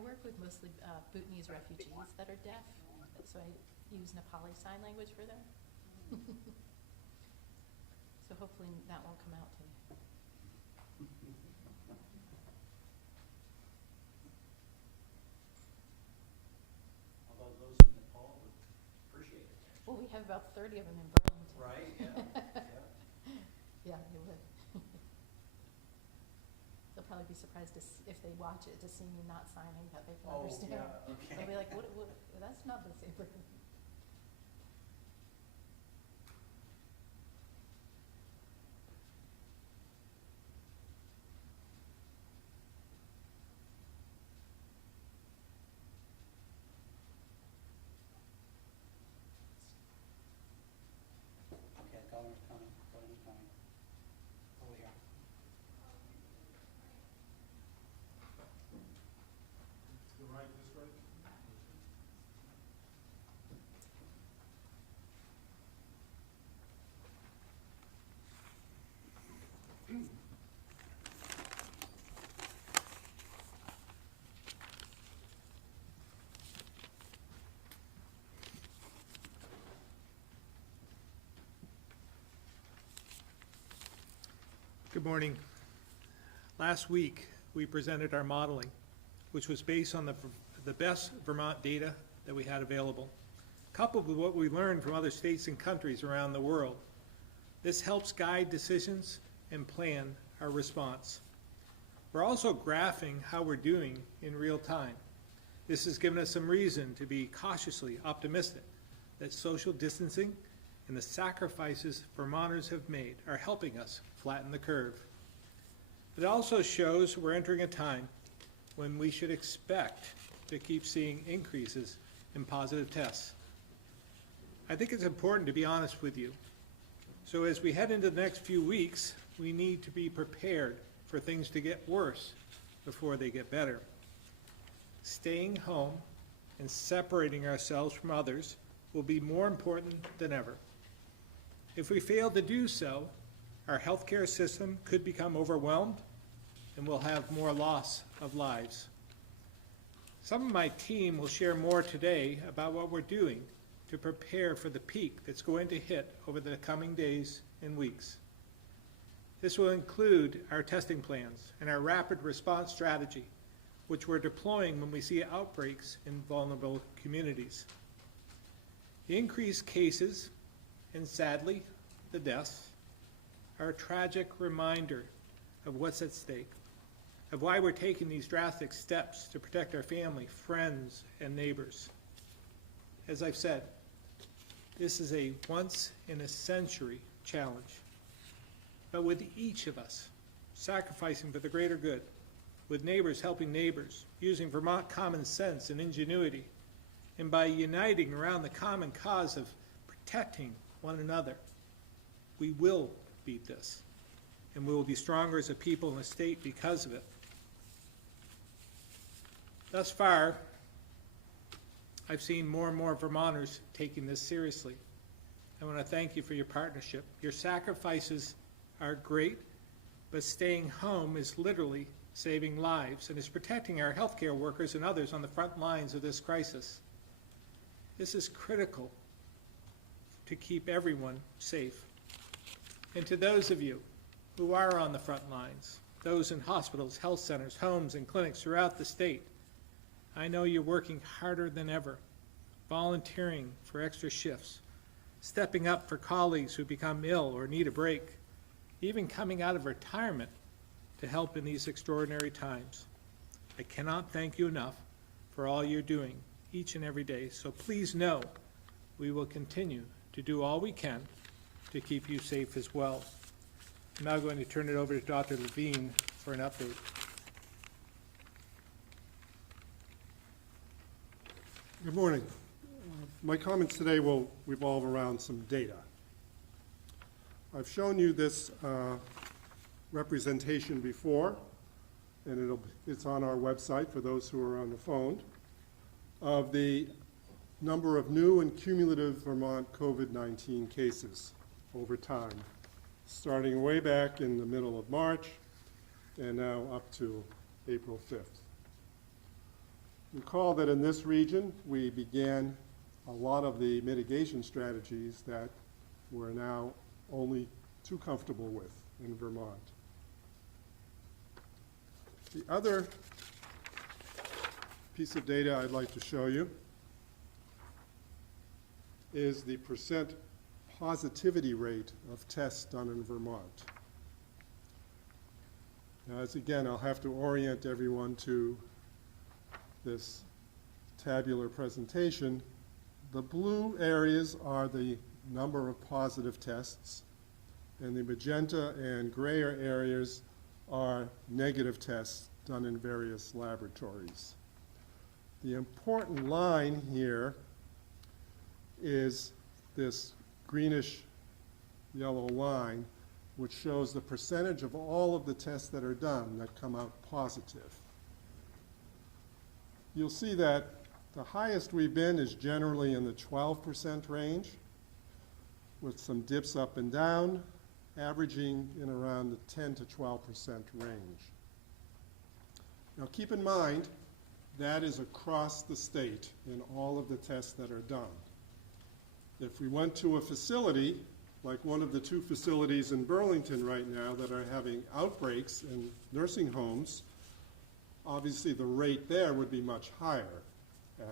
work with mostly Bhutanese refugees that are deaf, so I use Nepali Sign Language for them. So hopefully that won't come out today. Although those in Nepal would appreciate it. Well, we have about 30 of them in Burlington. Right, yeah. Yeah, they would. They'll probably be surprised if they watch it to see me not signing that they can understand. Yeah, okay. They'll be like, what, that's not the same person. Okay, Governor's coming, Governor's coming. Over here. To the right, this way? Good morning. Last week, we presented our modeling, which was based on the best Vermont data that we had available, coupled with what we learned from other states and countries around the world. This helps guide decisions and plan our response. We're also graphing how we're doing in real time. This has given us some reason to be cautiously optimistic that social distancing and the sacrifices Vermonters have made are helping us flatten the curve. It also shows we're entering a time when we should expect to keep seeing increases in positive tests. I think it's important to be honest with you. So as we head into the next few weeks, we need to be prepared for things to get worse before they get better. Staying home and separating ourselves from others will be more important than ever. If we fail to do so, our healthcare system could become overwhelmed and we'll have more loss of lives. Some of my team will share more today about what we're doing to prepare for the peak that's going to hit over the coming days and weeks. This will include our testing plans and our rapid response strategy, which we're deploying when we see outbreaks in vulnerable communities. The increased cases, and sadly, the deaths, are a tragic reminder of what's at stake, of why we're taking these drastic steps to protect our family, friends, and neighbors. As I've said, this is a once-in-a-century challenge. But with each of us sacrificing for the greater good, with neighbors helping neighbors, using Vermont common sense and ingenuity, and by uniting around the common cause of protecting one another, we will beat this, and we will be stronger as a people and a state because of it. Thus far, I've seen more and more Vermonters taking this seriously. I want to thank you for your partnership. Your sacrifices are great, but staying home is literally saving lives and is protecting our healthcare workers and others on the front lines of this crisis. This is critical to keep everyone safe. And to those of you who are on the front lines, those in hospitals, health centers, homes, and clinics throughout the state, I know you're working harder than ever, volunteering for extra shifts, stepping up for colleagues who become ill or need a break, even coming out of retirement to help in these extraordinary times. I cannot thank you enough for all you're doing each and every day, so please know we will continue to do all we can to keep you safe as well. I'm now going to turn it over to Dr. Levine for an update. Good morning. My comments today will revolve around some data. I've shown you this representation before, and it's on our website for those who are on the phone, of the number of new and cumulative Vermont COVID-19 cases over time, starting way back in the middle of March and now up to April 5th. Recall that in this region, we began a lot of the mitigation strategies that we're now only too comfortable with in Vermont. The other piece of data I'd like to show you is the percent positivity rate of tests done in Vermont. Now, as again, I'll have to orient everyone to this tabular presentation. The blue areas are the number of positive tests, and the magenta and grayer areas are negative tests done in various laboratories. The important line here is this greenish yellow line, which shows the percentage of all of the tests that are done that come out positive. You'll see that the highest we've been is generally in the 12% range, with some dips up and down, averaging in around the 10 to 12% range. Now keep in mind, that is across the state in all of the tests that are done. If we went to a facility, like one of the two facilities in Burlington right now that are having outbreaks in nursing homes, obviously the rate there would be much higher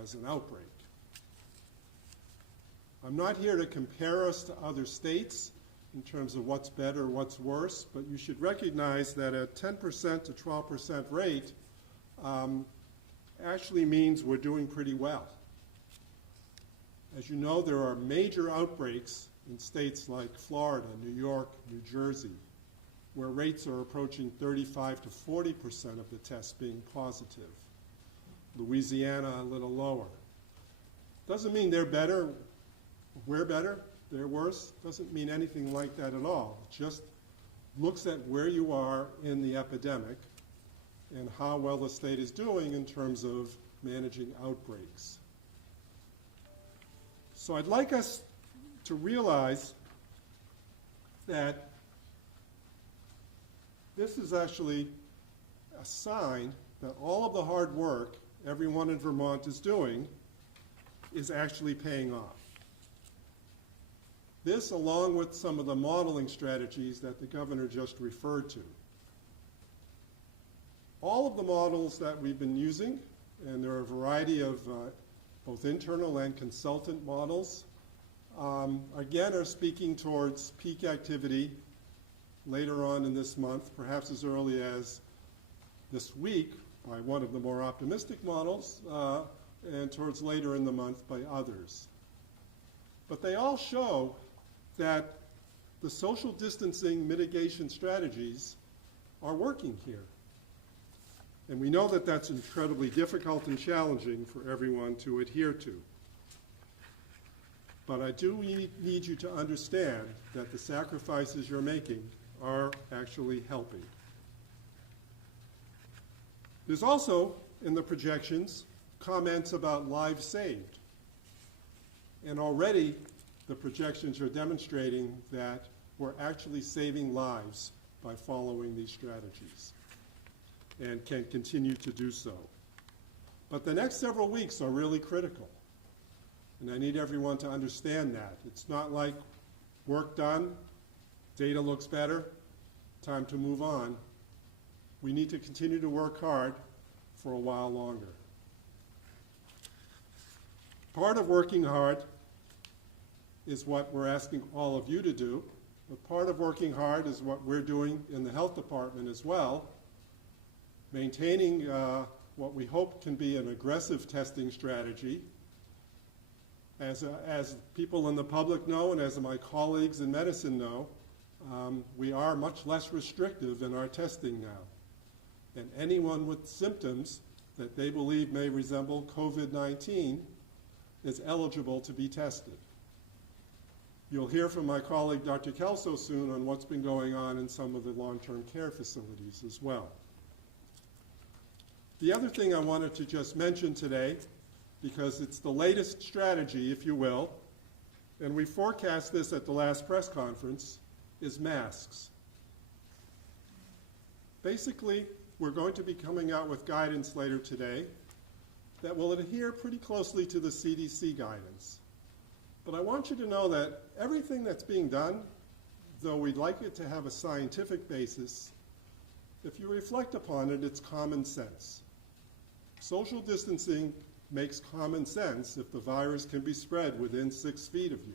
as an outbreak. I'm not here to compare us to other states in terms of what's better or what's worse, but you should recognize that a 10% to 12% rate actually means we're doing pretty well. As you know, there are major outbreaks in states like Florida, New York, New Jersey, where rates are approaching 35 to 40% of the tests being positive. Louisiana, a little lower. Doesn't mean they're better, we're better, they're worse. Doesn't mean anything like that at all. It just looks at where you are in the epidemic and how well the state is doing in terms of managing outbreaks. So I'd like us to realize that this is actually a sign that all of the hard work everyone in Vermont is doing is actually paying off. This, along with some of the modeling strategies that the governor just referred to. All of the models that we've been using, and there are a variety of both internal and consultant models, again are speaking towards peak activity later on in this month, perhaps as early as this week by one of the more optimistic models, and towards later in the month by others. But they all show that the social distancing mitigation strategies are working here. And we know that that's incredibly difficult and challenging for everyone to adhere to. But I do need you to understand that the sacrifices you're making are actually helping. There's also, in the projections, comments about lives saved. And already, the projections are demonstrating that we're actually saving lives by following these strategies, and can continue to do so. But the next several weeks are really critical, and I need everyone to understand that. It's not like work done, data looks better, time to move on. We need to continue to work hard for a while longer. Part of working hard is what we're asking all of you to do, but part of working hard is what we're doing in the health department as well, maintaining what we hope can be an aggressive testing strategy. As people in the public know, and as my colleagues in medicine know, we are much less restrictive in our testing now. And anyone with symptoms that they believe may resemble COVID-19 is eligible to be tested. You'll hear from my colleague, Dr. Kelso, soon on what's been going on in some of the long-term care facilities as well. The other thing I wanted to just mention today, because it's the latest strategy, if you will, and we forecast this at the last press conference, is masks. Basically, we're going to be coming out with guidance later today that will adhere pretty closely to the CDC guidance. But I want you to know that everything that's being done, though we'd like it to have a scientific basis, if you reflect upon it, it's common sense. Social distancing makes common sense if the virus can be spread within 6 feet of you.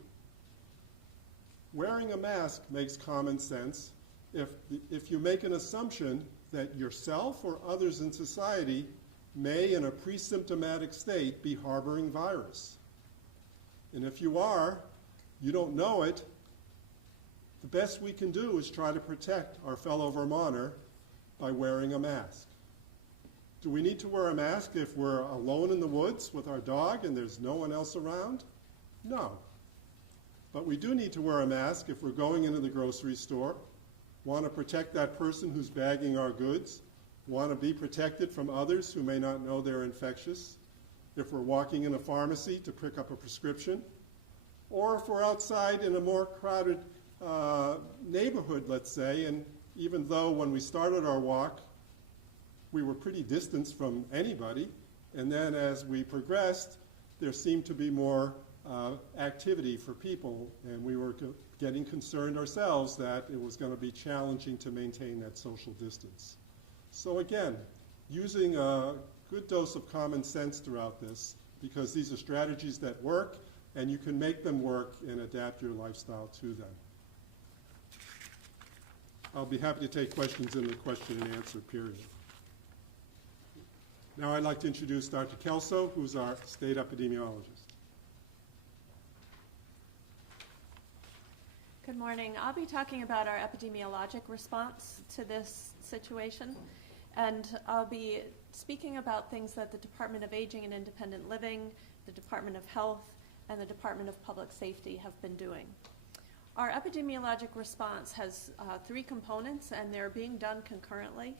Wearing a mask makes common sense if you make an assumption that yourself or others in society may, in a pre-symptomatic state, be harboring virus. And if you are, you don't know it, the best we can do is try to protect our fellow Vermonter by wearing a mask. Do we need to wear a mask if we're alone in the woods with our dog and there's no one else around? No. But we do need to wear a mask if we're going into the grocery store, want to protect that person who's bagging our goods, want to be protected from others who may not know they're infectious, if we're walking in a pharmacy to pick up a prescription, or if we're outside in a more crowded neighborhood, let's say, and even though when we started our walk, we were pretty distanced from anybody, and then as we progressed, there seemed to be more activity for people, and we were getting concerned ourselves that it was going to be challenging to maintain that social distance. So again, using a good dose of common sense throughout this, because these are strategies that work, and you can make them work and adapt your lifestyle to them. I'll be happy to take questions in the question and answer period. Now I'd like to introduce Dr. Kelso, who's our state epidemiologist. Good morning. I'll be talking about our epidemiologic response to this situation, and I'll be speaking about things that the Department of Aging and Independent Living, the Department of Health, and the Department of Public Safety have been doing. Our epidemiologic response has 3 components, and they're being done concurrently.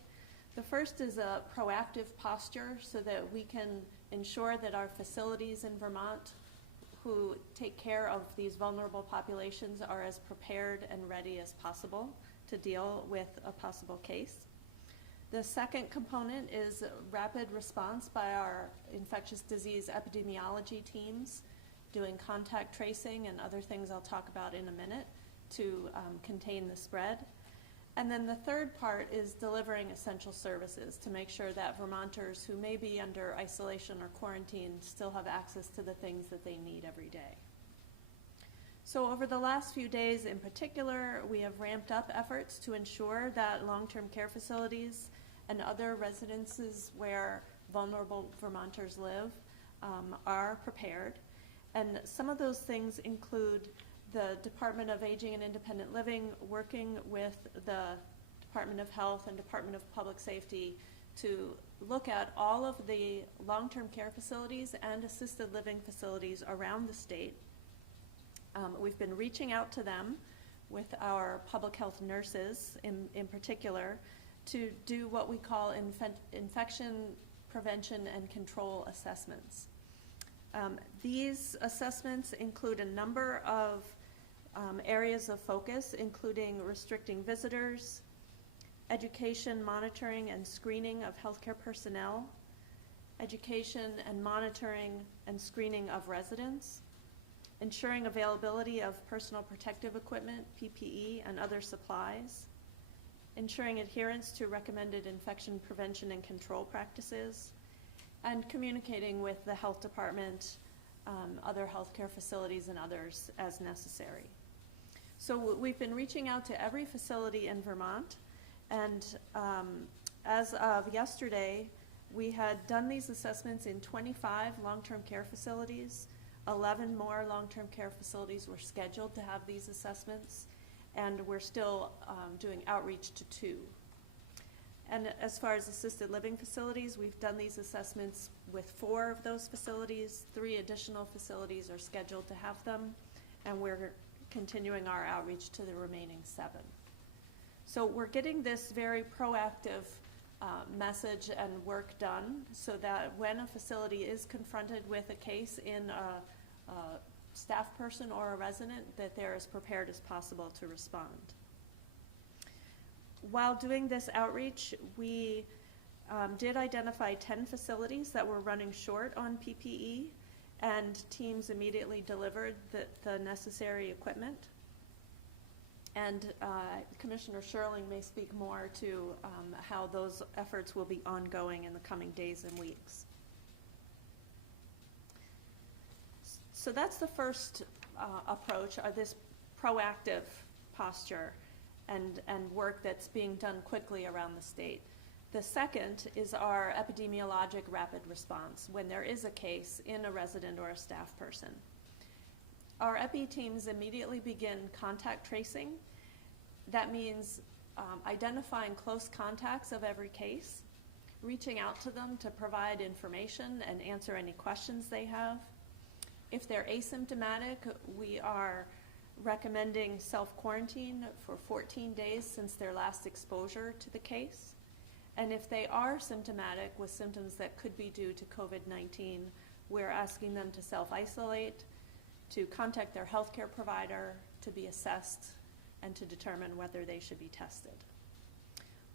The first is a proactive posture so that we can ensure that our facilities in Vermont who take care of these vulnerable populations are as prepared and ready as possible to deal with a possible case. The second component is rapid response by our infectious disease epidemiology teams, doing contact tracing and other things I'll talk about in a minute to contain the spread. And then the third part is delivering essential services to make sure that Vermonters who may be under isolation or quarantine still have access to the things that they need every day. So over the last few days in particular, we have ramped up efforts to ensure that long-term care facilities and other residences where vulnerable Vermonters live are prepared. And some of those things include the Department of Aging and Independent Living working with the Department of Health and Department of Public Safety to look at all of the long-term care facilities and assisted living facilities around the state. We've been reaching out to them with our public health nurses in particular to do what we call infection prevention and control assessments. These assessments include a number of areas of focus, including restricting visitors, education, monitoring, and screening of healthcare personnel, education and monitoring and screening of residents, ensuring availability of personal protective equipment, PPE, and other supplies, ensuring adherence to recommended infection prevention and control practices, and communicating with the health department, other healthcare facilities, and others as necessary. So we've been reaching out to every facility in Vermont, and as of yesterday, we had done these assessments in 25 long-term care facilities. 11 more long-term care facilities were scheduled to have these assessments, and we're still doing outreach to 2. And as far as assisted living facilities, we've done these assessments with 4 of those facilities. 3 additional facilities are scheduled to have them, and we're continuing our outreach to the remaining 7. So we're getting this very proactive message and work done so that when a facility is confronted with a case in a staff person or a resident, that they're as prepared as possible to respond. While doing this outreach, we did identify 10 facilities that were running short on PPE, and teams immediately delivered the necessary equipment. And Commissioner Sherling may speak more to how those efforts will be ongoing in the coming days and weeks. So that's the first approach, this proactive posture and work that's being done quickly around the state. The second is our epidemiologic rapid response when there is a case in a resident or a staff person. Our EPI teams immediately begin contact tracing. That means identifying close contacts of every case, reaching out to them to provide information and answer any questions they have. If they're asymptomatic, we are recommending self-quarantine for 14 days since their last exposure to the case. And if they are symptomatic with symptoms that could be due to COVID-19, we're asking them to self-isolate, to contact their healthcare provider, to be assessed, and to determine whether they should be tested.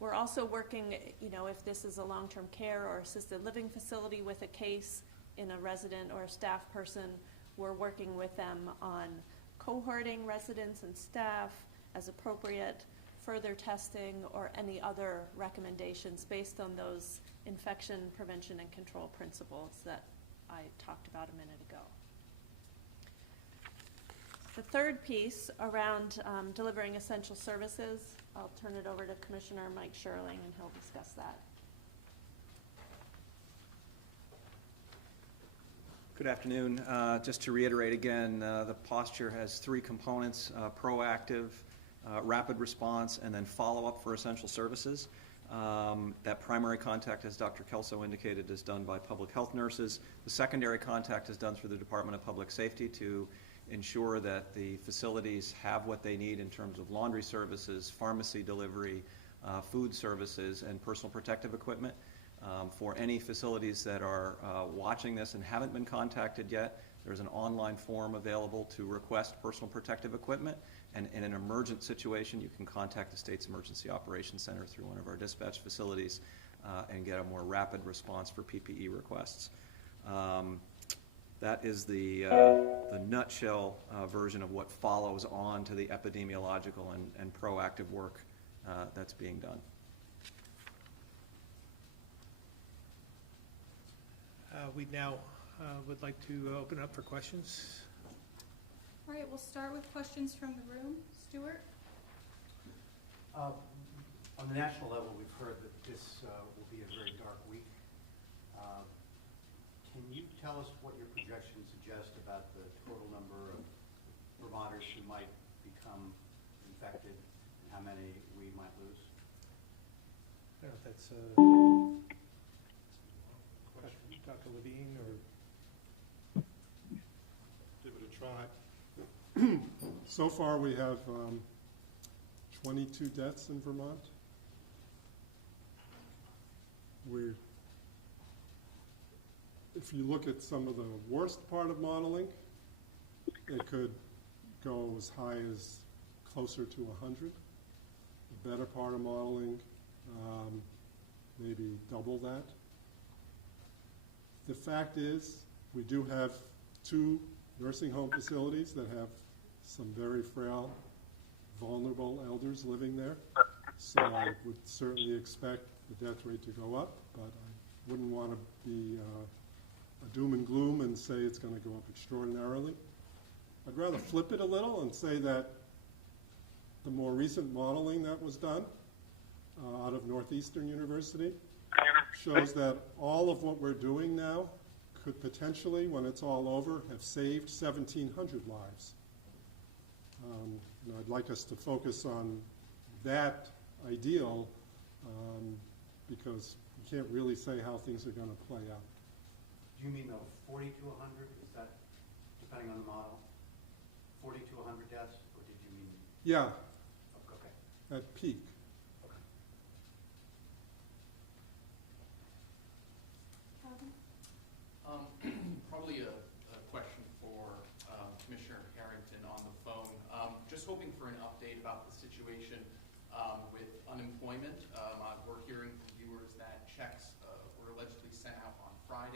We're also working, if this is a long-term care or assisted living facility with a case in a resident or a staff person, we're working with them on cohorting residents and staff as appropriate, further testing, or any other recommendations based on those infection prevention and control principles that I talked about a minute ago. The third piece around delivering essential services, I'll turn it over to Commissioner Mike Sherling and he'll discuss that. Good afternoon. Just to reiterate again, the posture has three components: proactive, rapid response, and then follow-up for essential services. That primary contact, as Dr. Kelso indicated, is done by public health nurses. The secondary contact is done through the Department of Public Safety to ensure that the facilities have what they need in terms of laundry services, pharmacy delivery, food services, and personal protective equipment. For any facilities that are watching this and haven't been contacted yet, there's an online form available to request personal protective equipment. And in an emergent situation, you can contact the state's Emergency Operations Center through one of our dispatch facilities and get a more rapid response for PPE requests. That is the nutshell version of what follows on to the epidemiological and proactive work that's being done. We now would like to open up for questions. All right, we'll start with questions from the room. Stuart? On the national level, we've heard that this will be a very dark week. Can you tell us what your projections suggest about the total number of Vermonters who might become infected and how many we might lose? I don't know if that's Dr. Levine or... Give it a try. So far, we have 22 deaths in Vermont. If you look at some of the worst part of modeling, it could go as high as closer to 100. The better part of modeling, maybe double that. The fact is, we do have 2 nursing home facilities that have some very frail, vulnerable elders living there. So I would certainly expect the death rate to go up, but I wouldn't want to be a doom and gloom and say it's going to go up extraordinarily. I'd rather flip it a little and say that the more recent modeling that was done out of Northeastern University shows that all of what we're doing now could potentially, when it's all over, have saved 1,700 lives. And I'd like us to focus on that ideal because you can't really say how things are going to play out. Do you mean though 40 to 100? Is that, depending on the model, 40 to 100 deaths? Or did you mean? Yeah, Okay. at peak. Okay. Probably a question for Commissioner Harrington on the phone. Just hoping for an update about the situation with unemployment. We're hearing from viewers that checks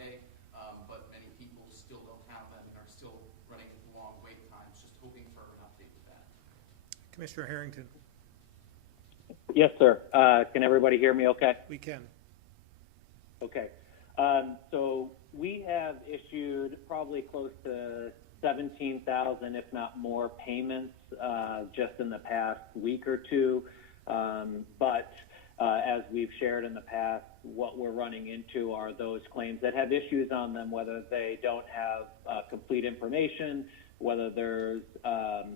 Friday, but many people still don't have them and are still running long wait times. Just hoping for an update with that. Commissioner Harrington, Yes, sir. Can everybody hear me okay? we can. Okay. So we have issued probably close to 17,000, if not more, payments just in the past week or two. But as we've shared in the past, what we're running into are those claims that have issues on them, whether they don't have complete information, whether there's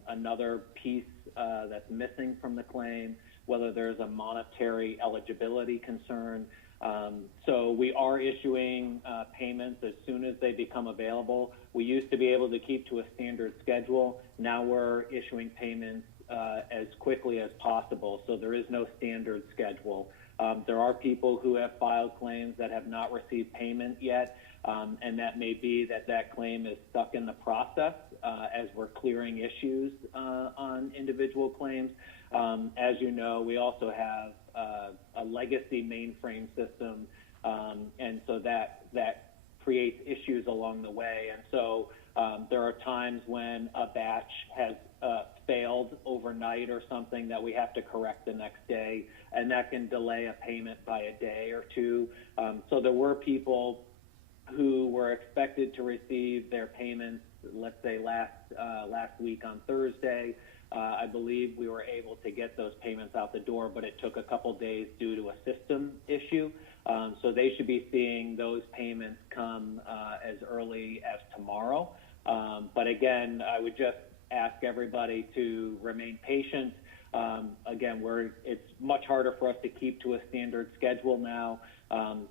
another piece that's missing from the claim, whether there's a monetary eligibility concern. So we are issuing payments as soon as they become available. We used to be able to keep to a standard schedule. Now we're issuing payments as quickly as possible. So there is no standard schedule. There are people who have filed claims that have not received payment yet, and that may be that that claim is stuck in the process as we're clearing issues on individual claims. As you know, we also have a legacy mainframe system, and so that creates issues along the way. And so there are times when a batch has failed overnight or something that we have to correct the next day, and that can delay a payment by a day or two. So there were people who were expected to receive their payments, let's say last week on Thursday. I believe we were able to get those payments out the door, but it took a couple days due to a system issue. So they should be seeing those payments come as early as tomorrow. But again, I would just ask everybody to remain patient. Again, it's much harder for us to keep to a standard schedule now.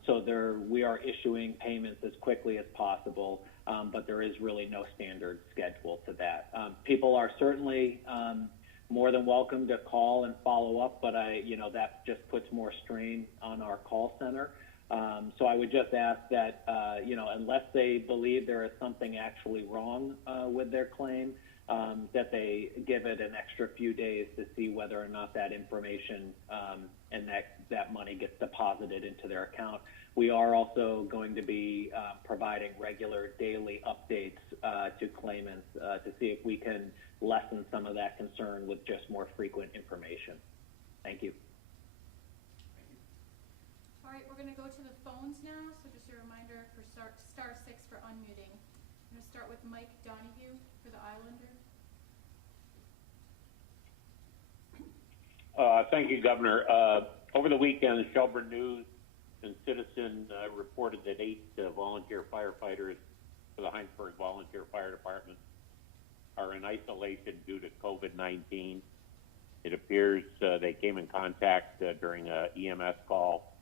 So we are issuing payments as quickly as possible, but there is really no standard schedule to that. People are certainly more than welcome to call and follow up, but that just puts more strain on our call center. So I would just ask that, unless they believe there is something actually wrong with their claim, that they give it an extra few days to see whether or not that information and that money gets deposited into their account. We are also going to be providing regular daily updates to claimants to see if we can lessen some of that concern with just more frequent information. Thank you. All right, we're going to go to the phones now. So just a reminder for star 6 for unmuting. I'm going to start with Mike Donahue for the Islander. Thank you, Governor. Over the weekend, the Shelburne News and Citizen reported that 8 volunteer firefighters for the Heinsberg Volunteer Fire Department are in isolation due to COVID-19. It appears they came in contact during an EMS call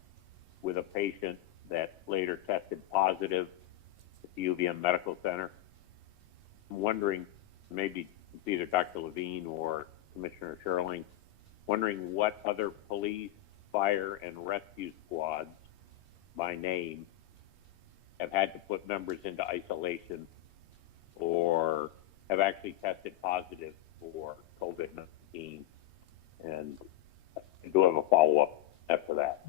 with a patient that later tested positive at the UVM Medical Center. I'm wondering, maybe it's either Dr. Levine or Commissioner Sherling, wondering what other police, fire, and rescue squads by name have had to put members into isolation or have actually tested positive for COVID-19. And I do have a follow-up after that.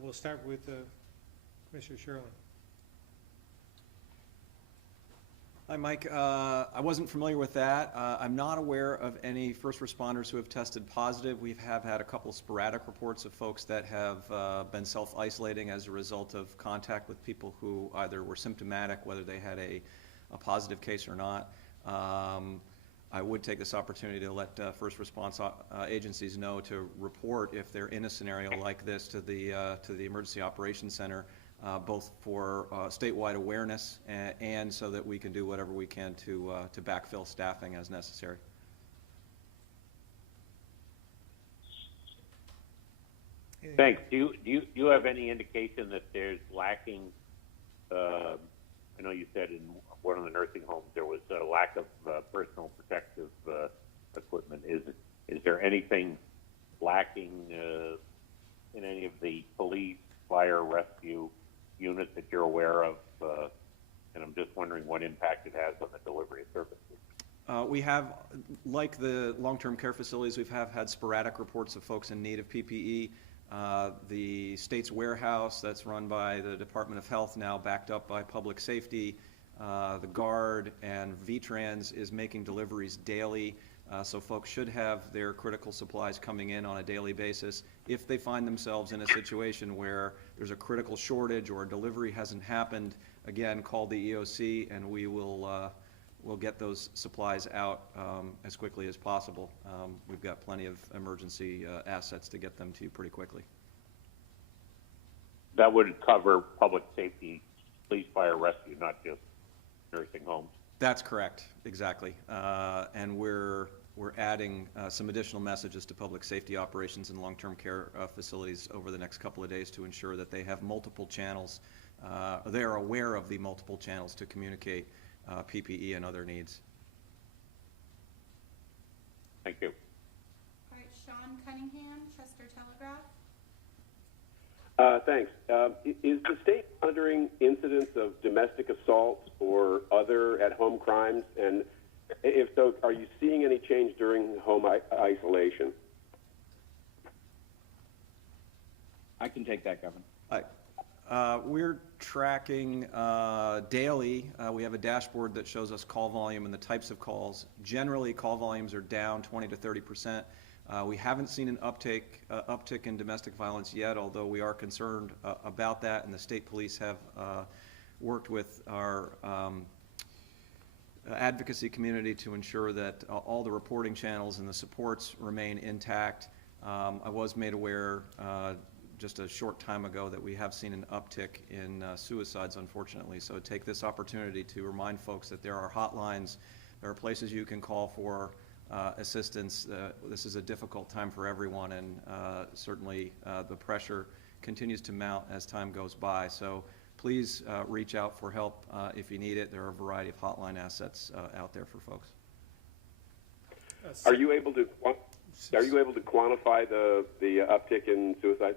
We'll start with Commissioner Sherling. Hi, Mike. I wasn't familiar with that. I'm not aware of any first responders who have tested positive. We have had a couple sporadic reports of folks that have been self-isolating as a result of contact with people who either were symptomatic, whether they had a positive case or not. I would take this opportunity to let first response agencies know to report if they're in a scenario like this to the Emergency Operations Center, both for statewide awareness and so that we can do whatever we can to backfill staffing as necessary. Thanks. Do you have any indication that there's lacking? I know you said in one of the nursing homes there was a lack of personal protective equipment. Is there anything lacking in any of the police, fire, rescue units that you're aware of? And I'm just wondering what impact it has on the delivery of services. We have, like the long-term care facilities, we've had sporadic reports of folks in need of PPE. The state's warehouse that's run by the Department of Health, now backed up by Public Safety, the Guard, and VTrans is making deliveries daily. So folks should have their critical supplies coming in on a daily basis. If they find themselves in a situation where there's a critical shortage or a delivery hasn't happened, again, call the EOC and we will we'll get those supplies out as quickly as possible. We've got plenty of emergency assets to get them to you pretty quickly. That would cover public safety, police, fire, rescue, not just nursing homes. That's correct, exactly. And we're adding some additional messages to public safety operations and long-term care facilities over the next couple of days to ensure that they have multiple channels. They are aware of the multiple channels to communicate PPE and other needs. Thank you. All right, Sean Cunningham, Chester Telegraph. Thanks. Is the state monitoring incidents of domestic assault or other at-home crimes? And if so, are you seeing any change during home isolation? I can take that, Governor. We're tracking daily. We have a dashboard that shows us call volume and the types of calls. Generally, call volumes are down 20 to 30%. We haven't seen an uptick in domestic violence yet, although we are concerned about that, and the state police have worked with our advocacy community to ensure that all the reporting channels and the supports remain intact. I was made aware just a short time ago that we have seen an uptick in suicides, unfortunately. So take this opportunity to remind folks that there are hotlines, there are places you can call for assistance. This is a difficult time for everyone, and certainly the pressure continues to mount as time goes by. So please reach out for help if you need it. There are a variety of hotline assets out there for folks. Are you able to quantify the uptick in suicide?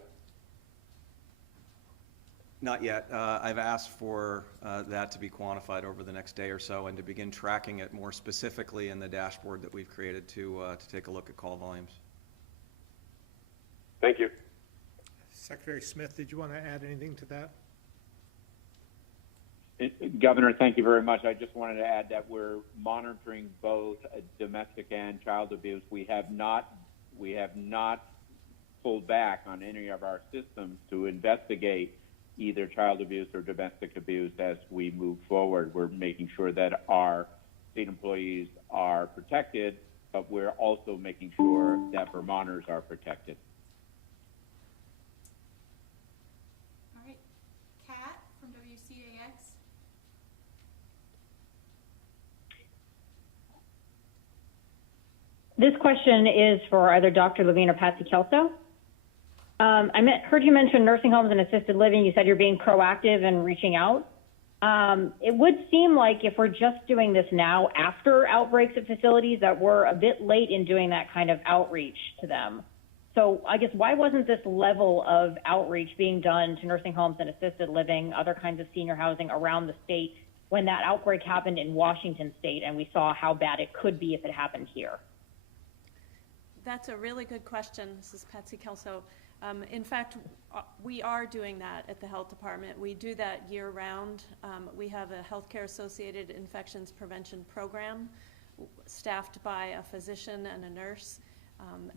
Not yet. I've asked for that to be quantified over the next day or so and to begin tracking it more specifically in the dashboard that we've created to take a look at call volumes. Thank you. Secretary Smith, did you want to add anything to that? Governor, thank you very much. I just wanted to add that we're monitoring both domestic and child abuse. We have not pulled back on any of our systems to investigate either child abuse or domestic abuse as we move forward. We're making sure that our state employees are protected, but we're also making sure that Vermonters are protected. All right, Kat from WCAX. This question is for either Dr. Levine or Patsy Kelso. Heard you mention nursing homes and assisted living. You said you're being proactive and reaching out. It would seem like if we're just doing this now after outbreaks at facilities that we're a bit late in doing that kind of outreach to them. So I guess why wasn't this level of outreach being done to nursing homes and assisted living, other kinds of senior housing around the state when that outbreak happened in Washington state and we saw how bad it could be if it happened here? That's a really good question. This is Patsy Kelso. In fact, we are doing that at the health department. We do that year round. We have a healthcare associated infections prevention program staffed by a physician and a nurse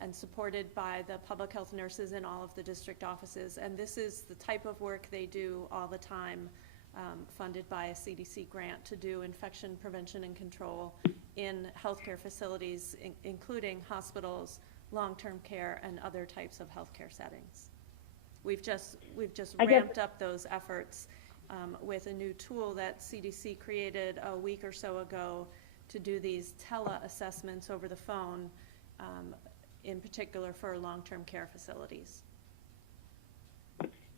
and supported by the public health nurses in all of the district offices. And this is the type of work they do all the time, funded by a CDC grant to do infection prevention and control in healthcare facilities, including hospitals, long-term care, and other types of healthcare settings. We've just ramped up those efforts with a new tool that CDC created a week or so ago to do these tele-assessments over the phone, in particular for long-term care facilities.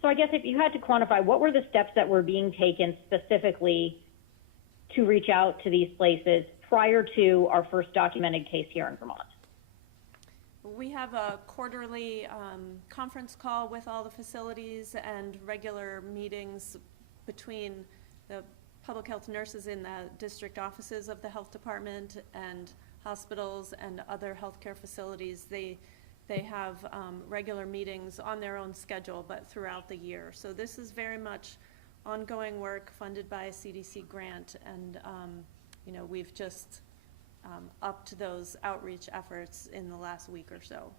So I guess if you had to quantify, what were the steps that were being taken specifically to reach out to these places prior to our first documented case here in Vermont? We have a quarterly conference call with all the facilities and regular meetings between the public health nurses in the district offices of the health department and hospitals and other healthcare facilities. They They have regular meetings on their own schedule, but throughout the year. So this is very much ongoing work funded by a CDC grant, and we've just upped those outreach efforts in the last week or so.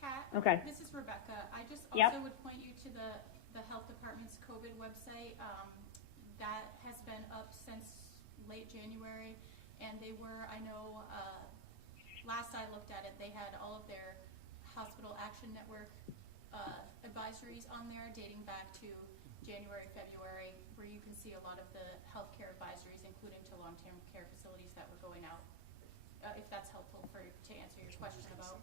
Kat, Okay. this is Rebecca. I just Yep. also would point you to the health department's COVID website. That has been up since late January, and they were, I know, last I looked at it, they had all of their Hospital Action Network advisories on there dating back to January, February, where you can see a lot of the healthcare advisories, including to long-term care facilities that were going out, if that's helpful to answer your question about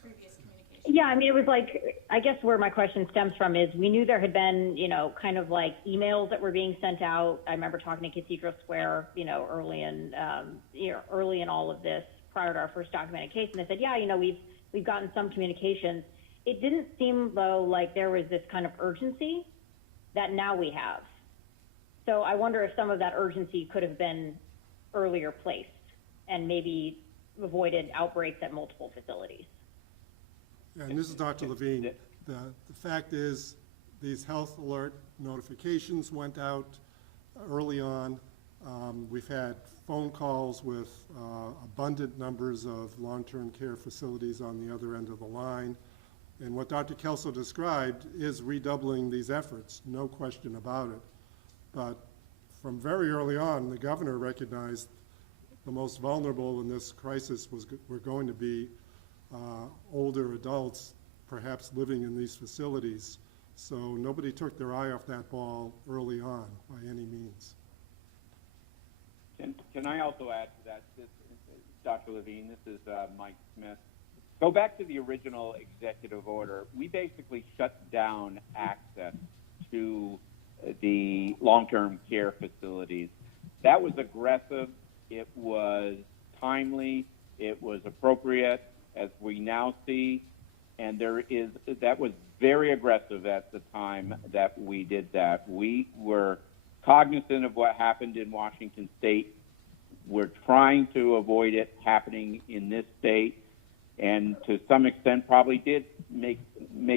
previous communication. Yeah, I mean, it was like, I guess where my question stems from is we knew there had been, kind of like emails that were being sent out. I remember talking to Cathedral Square, early in all of this, prior to our first documented case, and they said, yeah, we've gotten some communications. It didn't seem, though, like there was this kind of urgency that now we have. So I wonder if some of that urgency could have been earlier placed and maybe avoided outbreaks at multiple facilities. And this is Dr. Levine. The fact is, these health alert notifications went out early on. We've had phone calls with abundant numbers of long-term care facilities on the other end of the line. And what Dr. Kelso described is redoubling these efforts, no question about it. But from very early on, the governor recognized the most vulnerable in this crisis were going to be older adults, perhaps living in these facilities. So nobody took their eye off that ball early on by any means. Can I also add to that? This is Dr. Levine, this is Mike Smith. Go back to the original executive order. We basically shut down access to the long-term care facilities. That was aggressive. It was timely. It was appropriate, as we now see. And that was very aggressive at the time that we did that. We were cognizant of what happened in Washington State. We're trying to avoid it happening in this state, and to some extent probably did make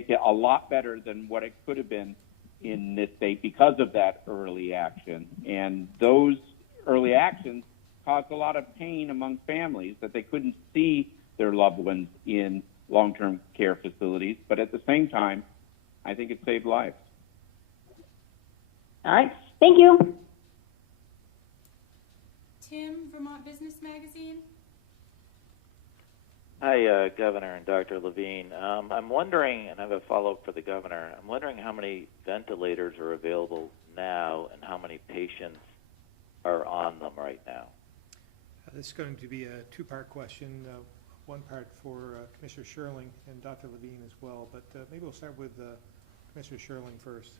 it a lot better than what it could have been in this state because of that early action. And those early actions caused a lot of pain among families that they couldn't see their loved ones in long-term care facilities, but at the same time, I think it saved lives. All right, thank you. Tim, Vermont Business Magazine. Hi, Governor and Dr. Levine. I'm wondering, and I have a follow-up for the Governor, I'm wondering how many ventilators are available now and how many patients are on them right now. This is going to be a two-part question. One part for Commissioner Sherling and Dr. Levine as well, but maybe we'll start with Commissioner Sherling first.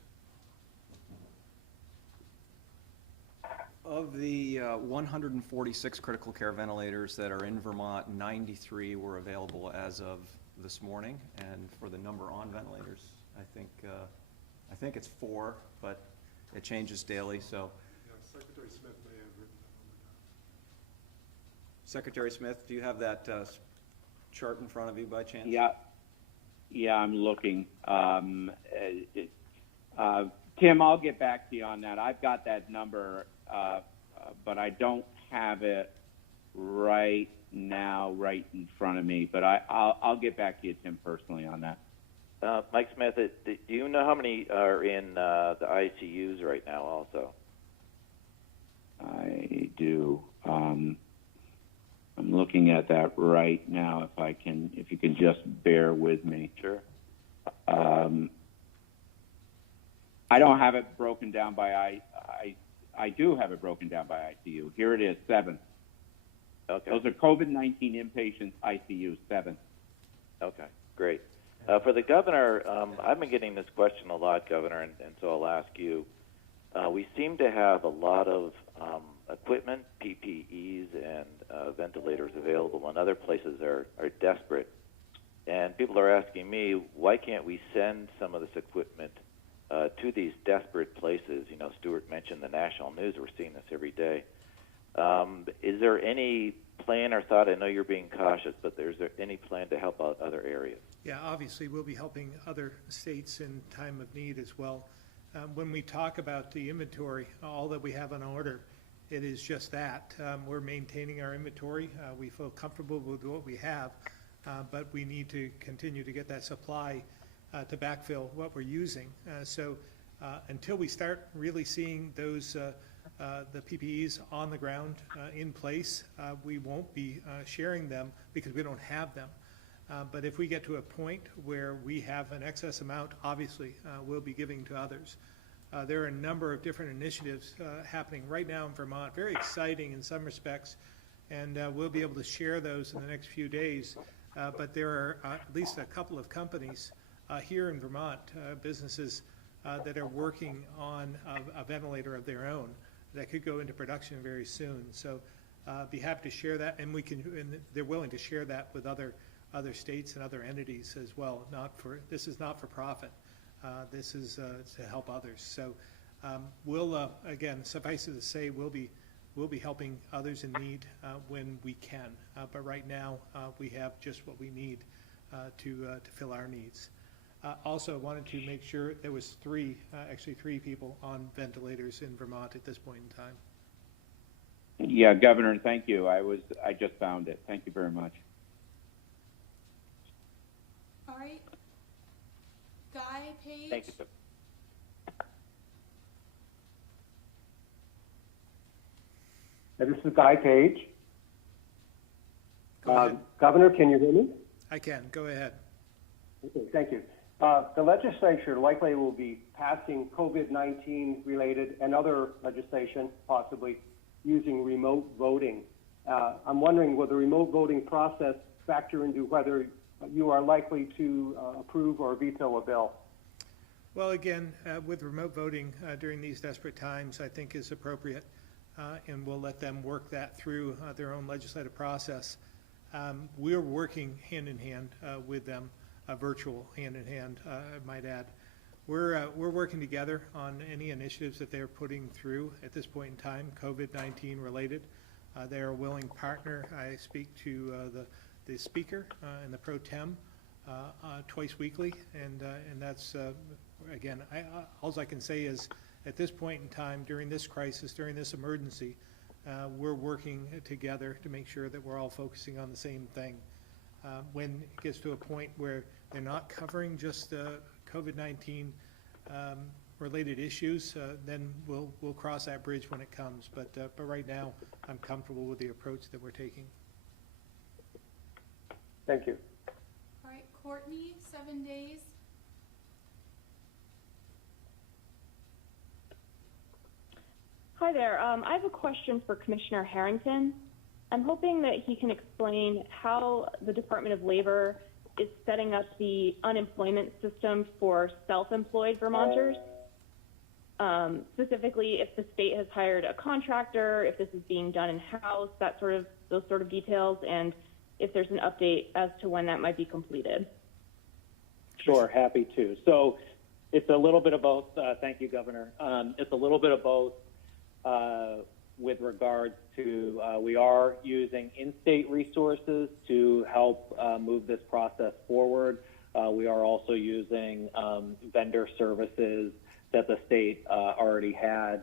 Of the 146 critical care ventilators that are in Vermont, 93 were available as of this morning. And for the number on ventilators, I think it's 4, but it changes daily. So, yeah, Secretary Smith may have written that number down. Secretary Smith, do you have that chart in front of you by chance? Yeah, I'm looking. Tim, I'll get back to you on that. I've got that number, but I don't have it right now, right in front of me. But I'll get back to you, Tim, personally on that. Mike Smith, do you know how many are in the ICUs right now also? I do. I'm looking at that right now. If you can just bear with me. Sure. I don't have it broken down by I do have it broken down by ICU. Here it is, 7. Okay. Those are COVID-19 inpatients, ICU, 7. Okay, great. For the Governor, I've been getting this question a lot, Governor, and so I'll ask you. We seem to have a lot of equipment, PPEs, and ventilators available, and other places are desperate. And people are asking me, why can't we send some of this equipment to these desperate places? Stuart mentioned the national news. We're seeing this every day. Is there any plan or thought? I know you're being cautious, but is there any plan to help out other areas? Yeah, obviously, we'll be helping other states in time of need as well. When we talk about the inventory, all that we have on order, it is just that. We're maintaining our inventory. We feel comfortable with what we have, but we need to continue to get that supply to backfill what we're using. So until we start really seeing those the PPEs on the ground in place, we won't be sharing them because we don't have them. But if we get to a point where we have an excess amount, obviously we'll be giving to others. There are a number of different initiatives happening right now in Vermont, very exciting in some respects, and we'll be able to share those in the next few days. But there are at least a couple of companies here in Vermont, businesses that are working on a ventilator of their own that could go into production very soon. So be happy to share that, and they're willing to share that with other states and other entities as well. This is not for profit. This is to help others. So we'll again, suffice it to say, we'll be helping others in need when we can. But right now we have just what we need to fill our needs. Also, I wanted to make sure there was actually three people on ventilators in Vermont at this point in time. Yeah, Governor, thank you. I just found it. Thank you very much. All right. Guy Page. Thank you, sir. This is Guy Page. Governor, can you hear me? I can. Go ahead. Okay, thank you. The legislature likely will be passing COVID-19 related and other legislation, possibly using remote voting. I'm wondering, will the remote voting process factor into whether you are likely to approve or veto a bill? Well, again, with remote voting during these desperate times, I think is appropriate, and we'll let them work that through their own legislative process. We're working hand in hand with them, virtual hand in hand, I might add. We're working together on any initiatives that they're putting through at this point in time, COVID-19 related. They're a willing partner. I speak to the speaker and the pro tem twice weekly, and that's again, all I can say is at this point in time, during this crisis, during this emergency, we're working together to make sure that we're all focusing on the same thing. When it gets to a point where they're not covering just COVID-19 related issues, then we'll cross that bridge when it comes. But right now, I'm comfortable with the approach that we're taking. Thank you. All right, Courtney, 7 days. Hi there. I have a question for Commissioner Harrington. I'm hoping that he can explain how the Department of Labor is setting up the unemployment system for self-employed Vermonters. Specifically, if the state has hired a contractor, if this is being done in-house, those sort of details, and if there's an update as to when that might be completed. Sure, happy to. So it's a little bit of both. Thank you, Governor. It's a little bit of both with regards to we are using in-state resources to help move this process forward. We are also using vendor services that the state already had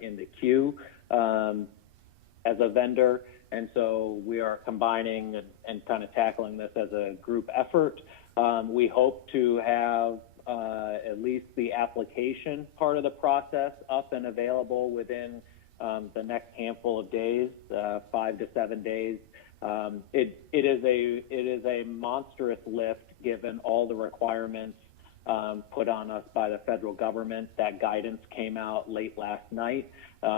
in the queue as a vendor. And so we are combining and kind of tackling this as a group effort. We hope to have at least the application part of the process up and available within the next handful of days, 5 to 7 days. It is a monstrous lift given all the requirements put on us by the federal government. That guidance came out late last night.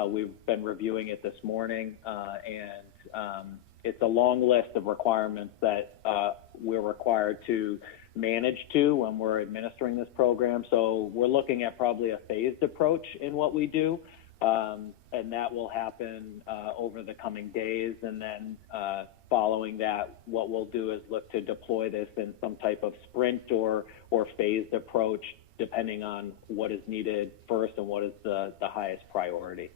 We've been reviewing it this morning, and it's a long list of requirements that we're required to manage to when we're administering this program. So we're looking at probably a phased approach in what we do, and that will happen over the coming days. And then following that, what we'll do is look to deploy this in some type of sprint or phased approach, depending on what is needed first and what is the highest priority.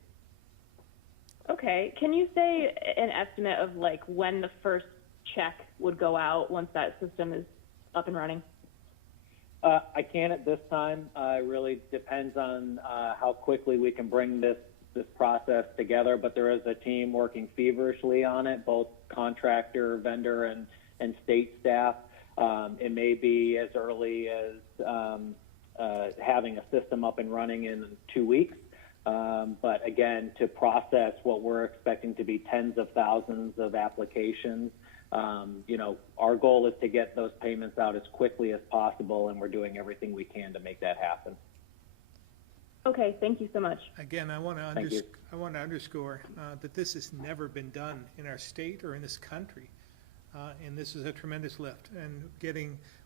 Okay. Can you say an estimate of like when the first check would go out once that system is up and running? I can't at this time. It really depends on how quickly we can bring this process together, but there is a team working feverishly on it, both contractor, vendor, and state staff. It may be as early as having a system up and running in 2 weeks. But again, to process what we're expecting to be tens of thousands of applications, our goal is to get those payments out as quickly as possible, and we're doing everything we can to make that happen. Okay, thank you so much. Again, I want to underscore that this has never been done in our state or in this country. And this is a tremendous lift. And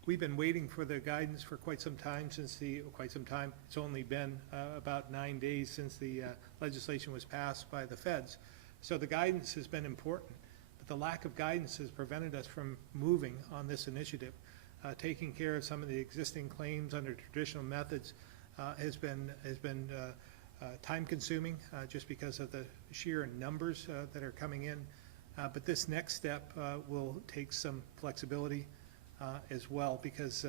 we've been waiting for the guidance for quite some time It's only been about 9 days since the legislation was passed by the feds. So the guidance has been important, but the lack of guidance has prevented us from moving on this initiative. Taking care of some of the existing claims under traditional methods has been time consuming just because of the sheer numbers that are coming in. But this next step will take some flexibility as well because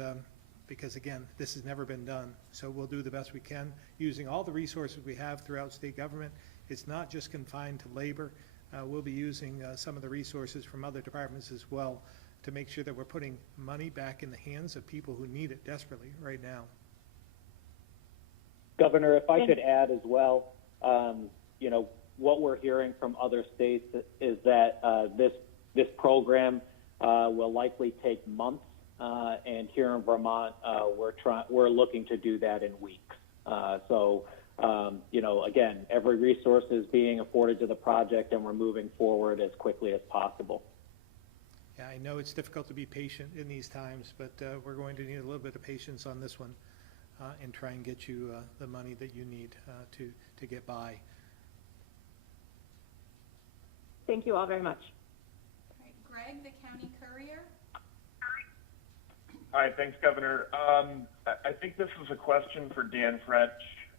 again, this has never been done. So we'll do the best we can using all the resources we have throughout state government. It's not just confined to labor. We'll be using some of the resources from other departments as well to make sure that we're putting money back in the hands of people who need it desperately right now. Governor, if I could add as well, what we're hearing from other states is that this program will likely take months, and here in Vermont, we're looking to do that in weeks. Again, every resource is being afforded to the project, and we're moving forward as quickly as possible. Yeah, I know it's difficult to be patient in these times, but we're going to need a little bit of patience on this one and try and get you the money that you need to get by. Thank you all very much. All right, Greg, the County Courier. Hi, thanks, Governor. I think this is a question for Dan French.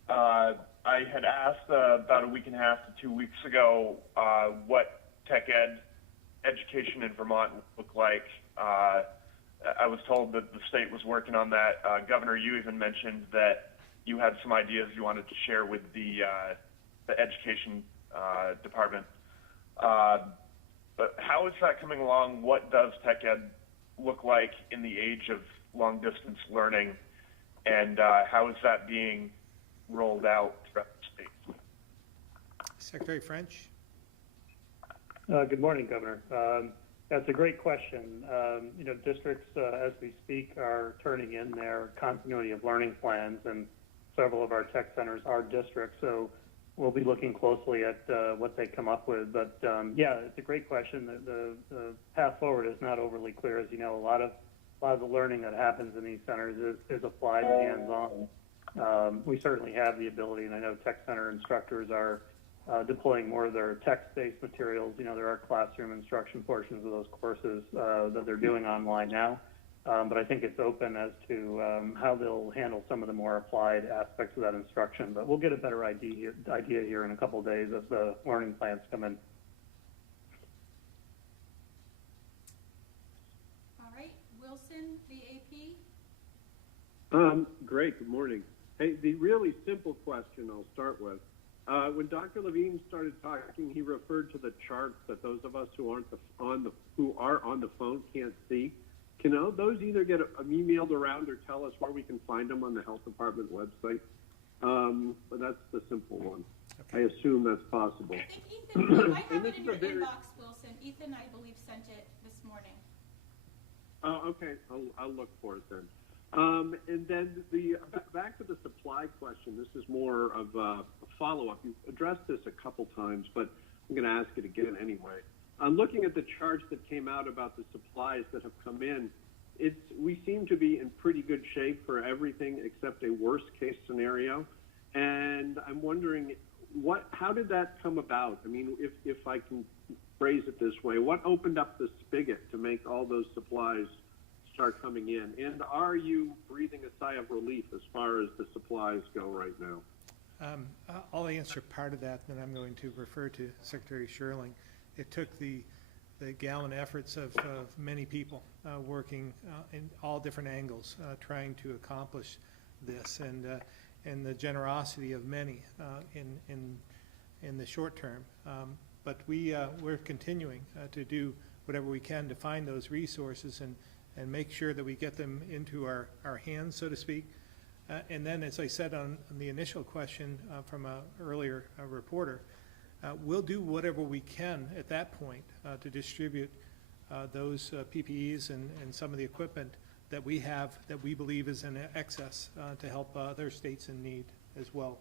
I had asked about a week and a half to 2 weeks ago what tech ed education in Vermont looked like. I was told that the state was working on that. Governor, you even mentioned that you had some ideas you wanted to share with the education department. But how is that coming along? What does tech ed look like in the age of long distance learning? And how is that being rolled out throughout the state? Secretary French. Good morning, Governor. That's a great question. Districts, as we speak, are turning in their continuity of learning plans, and several of our tech centers are districts, so we'll be looking closely at what they come up with. But yeah, it's a great question. The path forward is not overly clear. As you know, a lot of the learning that happens in these centers is applied and hands-on. We certainly have the ability, and I know tech center instructors are deploying more of their text-based materials. There are classroom instruction portions of those courses that they're doing online now. But I think it's open as to how they'll handle some of the more applied aspects of that instruction. But we'll get a better idea here in a couple of days as the learning plans come in. All right, Wilson, the AP. Great, good morning. Hey, the really simple question I'll start with. When Dr. Levine started talking, he referred to the charts that those of us who are on the phone can't see. Can those either get emailed around or tell us where we can find them on the health department website? But that's the simple one. Okay. I assume that's possible. I think Ethan, I have it in your inbox, Wilson. Ethan, I believe, sent it this morning. Oh, okay. I'll look for it then. And then back to the supply question. This is more of a follow-up. You've addressed this a couple times, but I'm going to ask it again anyway. I'm looking at the charts that came out about the supplies that have come in. We seem to be in pretty good shape for everything except a worst-case scenario. And I'm wondering, how did that come about? I mean, if I can phrase it this way, what opened up the spigot to make all those supplies start coming in? And are you breathing a sigh of relief as far as the supplies go right now? I'll answer part of that, then I'm going to refer to Secretary Sherling. It took the gallant efforts of many people working in all different angles, trying to accomplish this, and the generosity of many in the short term. But we're continuing to do whatever we can to find those resources and make sure that we get them into our hands, so to speak. And then, as I said on the initial question from an earlier reporter, we'll do whatever we can at that point to distribute those PPEs and some of the equipment that we have that we believe is in excess to help other states in need as well.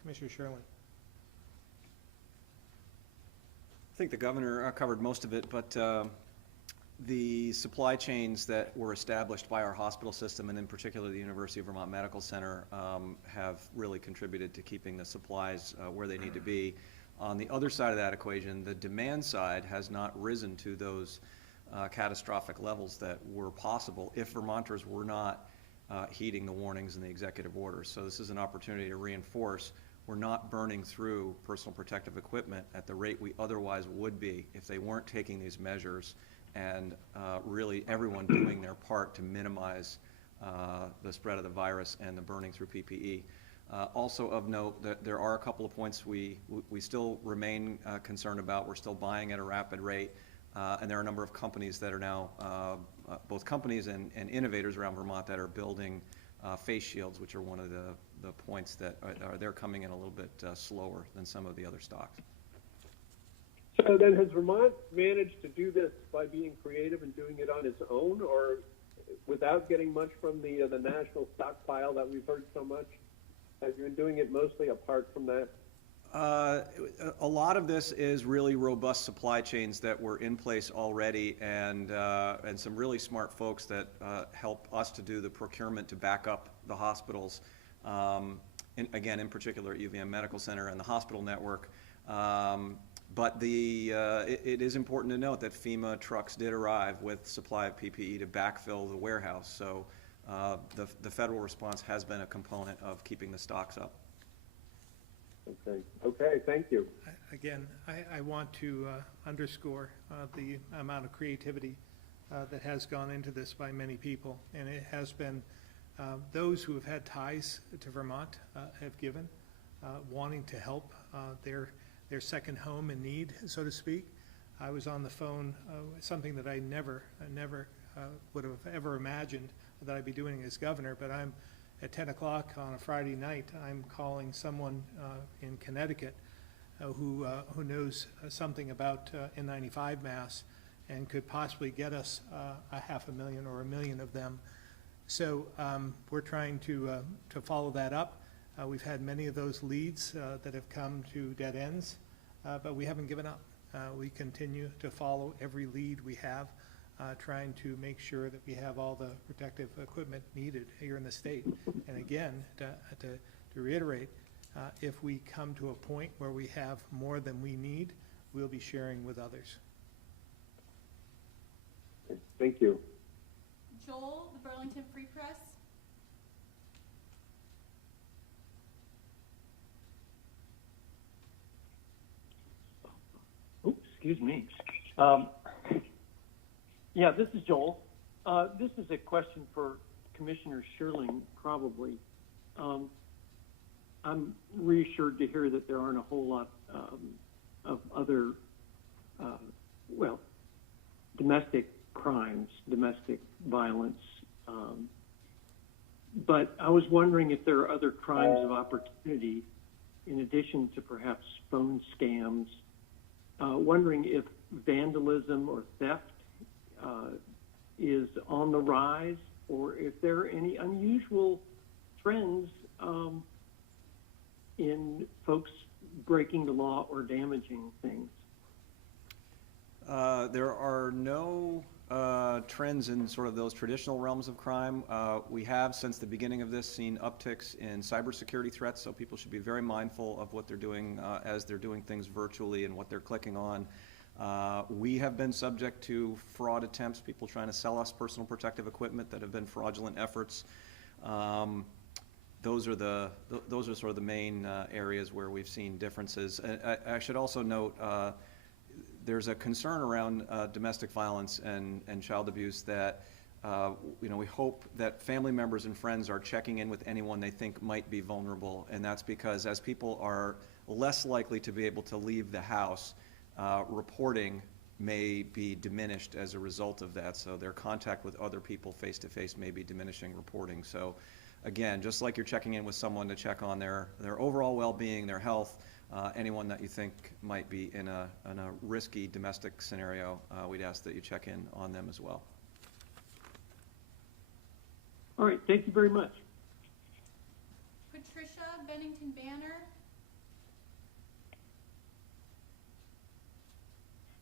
Commissioner Sherling. I think the governor covered most of it, but the supply chains that were established by our hospital system, and in particular the University of Vermont Medical Center, have really contributed to keeping the supplies where they need to be. On the other side of that equation, the demand side has not risen to those catastrophic levels that were possible if Vermonters were not heeding the warnings in the executive orders. So this is an opportunity to reinforce we're not burning through personal protective equipment at the rate we otherwise would be if they weren't taking these measures, and really everyone doing their part to minimize the spread of the virus and the burning through PPE. Also of note, that there are a couple of points we still remain concerned about. We're still buying at a rapid rate, and there are a number of companies that are now, both companies and innovators around Vermont, that are building face shields, which are one of the points that they're coming in a little bit slower than some of the other stocks. So then, has Vermont managed to do this by being creative and doing it on its own, or without getting much from the national stockpile that we've heard so much? Have you been doing it mostly apart from that? A lot of this is really robust supply chains that were in place already, and some really smart folks that help us to do the procurement to back up the hospitals. Again, in particular at UVM Medical Center and the hospital network. But it is important to note that FEMA trucks did arrive with supply of PPE to backfill the warehouse. So the federal response has been a component of keeping the stocks up. Okay, thank you. Again, I want to underscore the amount of creativity that has gone into this by many people, and it has been those who have had ties to Vermont have given, wanting to help their second home in need, so to speak. I was on the phone, something that I never would have ever imagined that I'd be doing as governor, but I'm at 10 o'clock on a Friday night, I'm calling someone in Connecticut who knows something about N95 masks and could possibly get us 500,000 or 1 million of them. So we're trying to follow that up. We've had many of those leads that have come to dead ends, but we haven't given up. We continue to follow every lead we have, trying to make sure that we have all the protective equipment needed here in the state. And again, to reiterate, if we come to a point where we have more than we need, we'll be sharing with others. Thank you. Joel, the Burlington Free Press. Oops, excuse me. Yeah, this is Joel. This is a question for Commissioner Sherling, probably. I'm reassured to hear that there aren't a whole lot of other, domestic crimes, domestic violence. But I was wondering if there are other crimes of opportunity in addition to perhaps phone scams. Wondering if vandalism or theft is on the rise, or if there are any unusual trends in folks breaking the law or damaging things. There are no trends in sort of those traditional realms of crime. We have, since the beginning of this, seen upticks in cybersecurity threats, so people should be very mindful of what they're doing as they're doing things virtually and what they're clicking on. We have been subject to fraud attempts, people trying to sell us personal protective equipment that have been fraudulent efforts. those are sort of the main areas where we've seen differences. I should also note there's a concern around domestic violence and child abuse that we hope that family members and friends are checking in with anyone they think might be vulnerable, and that's because as people are less likely to be able to leave the house, reporting may be diminished as a result of that. So their contact with other people face-to-face may be diminishing reporting. So again, just like you're checking in with someone to check on their overall well-being, their health, anyone that you think might be in a risky domestic scenario, we'd ask that you check in on them as well. All right, thank you very much. Patricia Bennington Banner.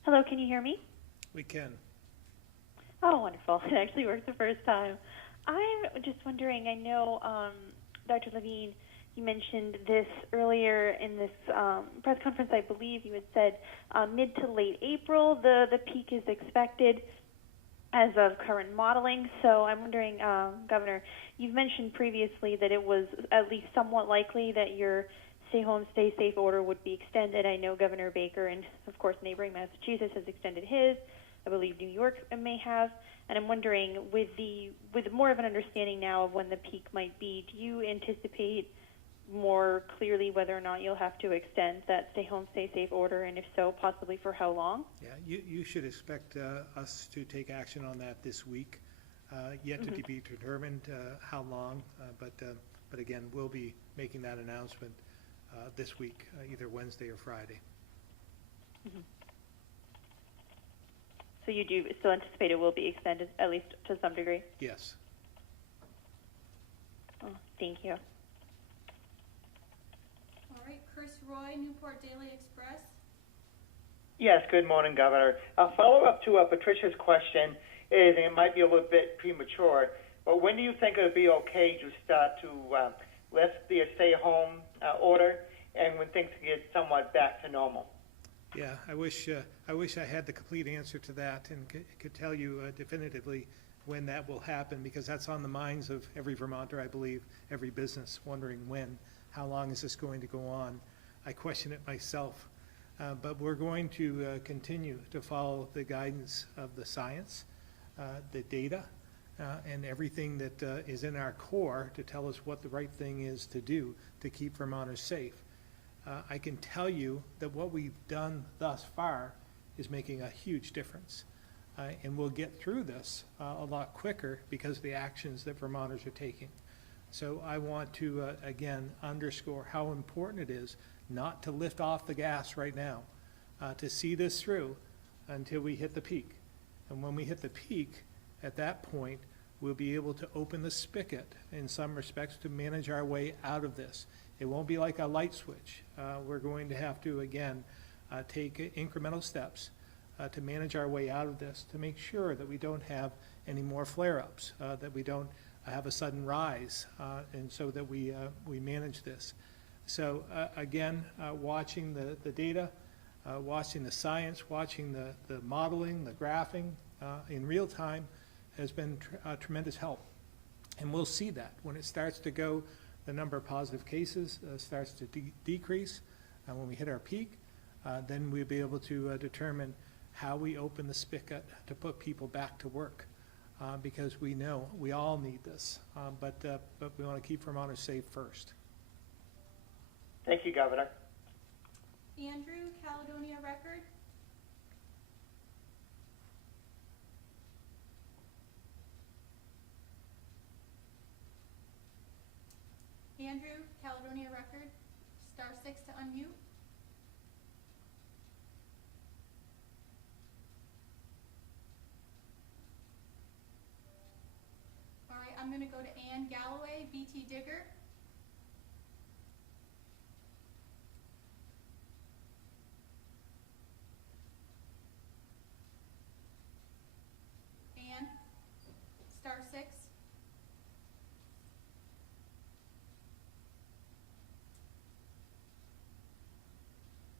Hello, can you hear me? We can. Oh, wonderful. It actually worked the first time. I'm just wondering, I know, Dr. Levine, you mentioned this earlier in this press conference. I believe you had said mid to late April, the peak is expected as of current modeling. So I'm wondering, Governor, you've mentioned previously that it was at least somewhat likely that your stay home, stay safe order would be extended. I know Governor Baker and, of course, neighboring Massachusetts has extended his. I believe New York may have. And I'm wondering, with more of an understanding now of when the peak might be, do you anticipate more clearly whether or not you'll have to extend that stay home, stay safe order, and if so, possibly for how long? Yeah, you should expect us to take action on that this week. Yet to be determined how long, but again, we'll be making that announcement this week, either Wednesday or Friday. So you do still anticipate it will be extended, at least to some degree? Yes. Oh, thank you. All right, Chris Roy, Newport Daily Express. Yes, good morning, Governor. A follow-up to Patricia's question is, and it might be a little bit premature, but when do you think it would be okay to start to lift the stay-home order, and when things get somewhat back to normal? Yeah, I wish I had the complete answer to that and could tell you definitively when that will happen, because that's on the minds of every Vermonter, I believe, every business, wondering when, how long is this going to go on. I question it myself, but we're going to continue to follow the guidance of the science, the data, and everything that is in our core to tell us what the right thing is to do to keep Vermonters safe. I can tell you that what we've done thus far is making a huge difference. And we'll get through this a lot quicker because of the actions that Vermonters are taking. So I want to, again, underscore how important it is not to lift off the gas right now, to see this through until we hit the peak. And when we hit the peak, at that point, we'll be able to open the spigot in some respects to manage our way out of this. It won't be like a light switch. We're going to have to, again, take incremental steps to manage our way out of this, to make sure that we don't have any more flare-ups, that we don't have a sudden rise, and so that we manage this. So again, watching the data, watching the science, watching the modeling, the graphing in real time has been tremendous help. And we'll see that when it starts to go, the number of positive cases starts to decrease. And when we hit our peak, then we'll be able to determine how we open the spigot to put people back to work. Because we know we all need this, but we want to keep Vermonters safe first. Thank you, Governor. Andrew, Caledonia Record. Andrew, Caledonia Record, *6 to unmute. All right, I'm going to go to Ann Galloway, BT Digger. Ann, *6.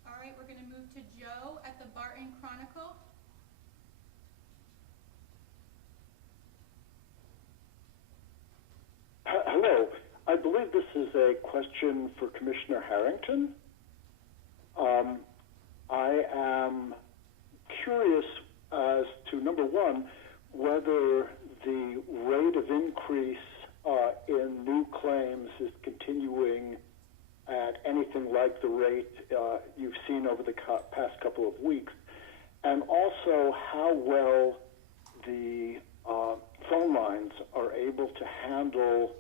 All right, we're going to move to Joe at the Barton Chronicle. Hello. I believe believe this is a question for Commissioner Harrington. I am curious as to, number one, whether the rate of increase in new claims is continuing at anything like the rate you've seen over the past couple of weeks, and also how well the phone lines are able to handle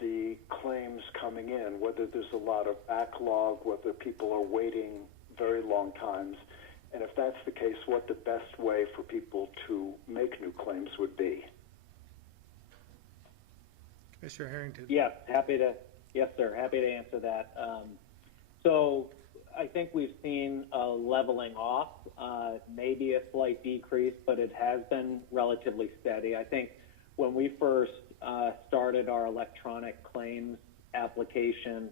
the claims coming in, whether there's a lot of backlog, whether people are waiting very long times, and if that's the case, what the best way for people to make new claims would be. Mr. Harrington. Yes, yes, sir, happy to answer that. So I think we've seen a leveling off, maybe a slight decrease, but it has been relatively steady. I think when we first started our electronic claims application,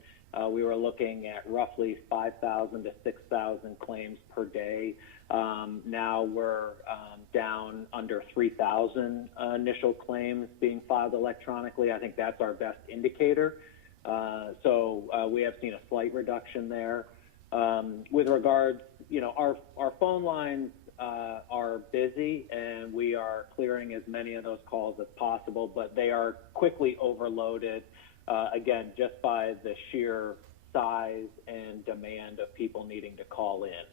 we were looking at roughly 5,000 to 6,000 claims per day. Now we're down under 3,000 initial claims being filed electronically. I think that's our best indicator. So we have seen a slight reduction there. With regards, our phone lines are busy, and we are clearing as many of those calls as possible, but they are quickly overloaded, again, just by the sheer size and demand of people needing to call in.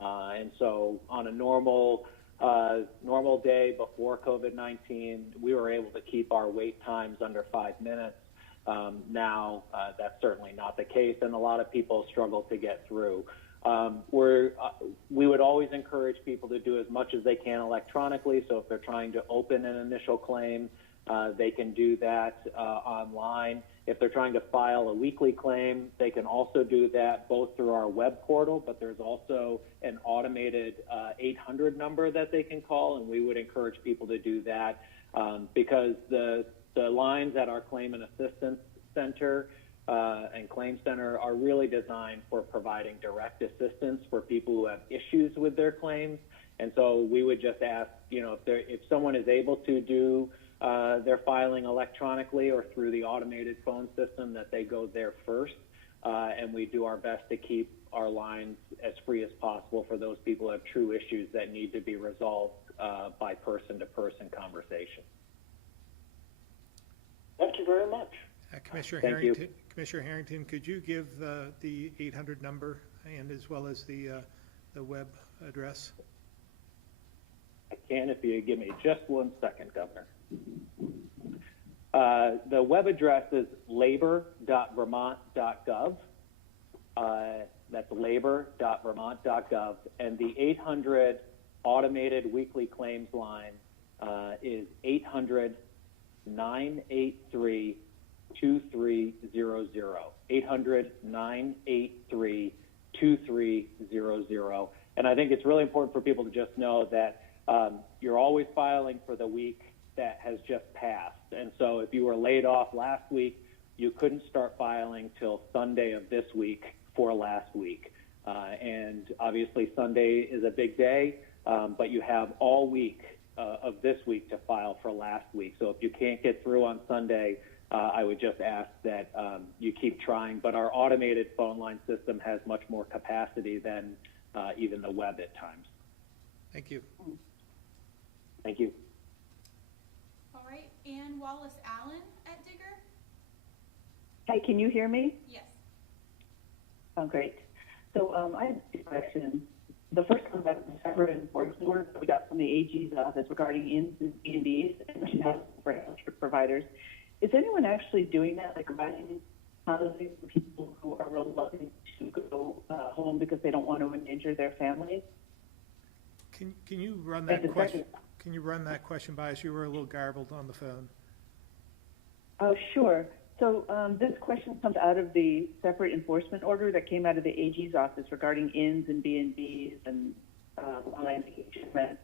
And so on a normal day before COVID-19, we were able to keep our wait times under 5 minutes. Now that's certainly not the case, and a lot of people struggle to get through. We would always encourage people to do as much as they can electronically. So if they're trying to open an initial claim, they can do that online. If they're trying to file a weekly claim, they can also do that both through our web portal, but there's also an automated 800 number that they can call, and we would encourage people to do that because the lines at our Claim and Assistance Center and Claim Center are really designed for providing direct assistance for people who have issues with their claims. And so we would just ask, if someone is able to do their filing electronically or through the automated phone system, that they go there first. And we do our best to keep our lines as free as possible for those people who have true issues that need to be resolved by person-to-person conversation. Thank you very much. Commissioner Thank Harrington, you. Commissioner Harrington, could you give the 800 number and as well as the web address? I can if you give me just 1 second, Governor. The web address is labor.vermont.gov. That's labor.vermont.gov. And the 800 automated weekly claims line is 800-983-2300. 800-983-2300. And I think it's really important for people to just know that you're always filing for the week that has just passed. And so if you were laid off last week, you couldn't start filing till Sunday of this week for last week. And obviously Sunday is a big day, but you have all week of this week to file for last week. So if you can't get through on Sunday, I would just ask that you keep trying. But our automated phone line system has much more capacity than even the web at times. Thank you. Thank you. All right, Ann Wallace-Allen at Digger. Hi, can you hear me? Yes. Oh, great. So I have 2 questions. The first one about the separate enforcement order that we got from the AG's office regarding inns and B&Bs and housing for healthcare providers. Is anyone actually doing that, like providing housing for people who are reluctant to go home because they don't want to endanger their families? Can you run that question? Can you run that question by us? You were a little garbled on the phone. Oh, sure. So this question comes out of the separate enforcement order that came out of the AG's office regarding inns and B&Bs and online engagement.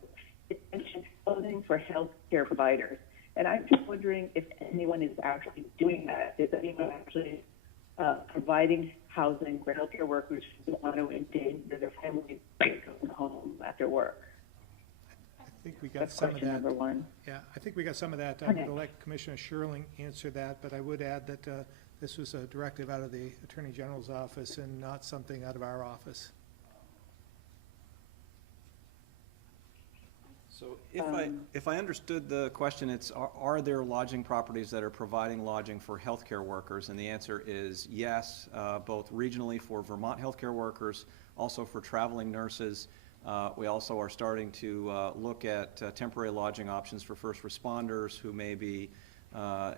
It mentioned housing for healthcare providers. And I'm just wondering if anyone is actually doing that. Is anyone actually providing housing for healthcare workers who don't want to endanger their families going home after work? I think we got That's some of question that. number 1. Yeah, I think we got some of that. I'm Okay. going to let Commissioner Sherling answer that, but I would add that This was a directive out of the Attorney General's office and not something out of our office. So if I understood the question, it's are there lodging properties that are providing lodging for healthcare workers? And the answer is yes, both regionally for Vermont healthcare workers, also for traveling nurses. We also are starting to look at temporary lodging options for first responders who may be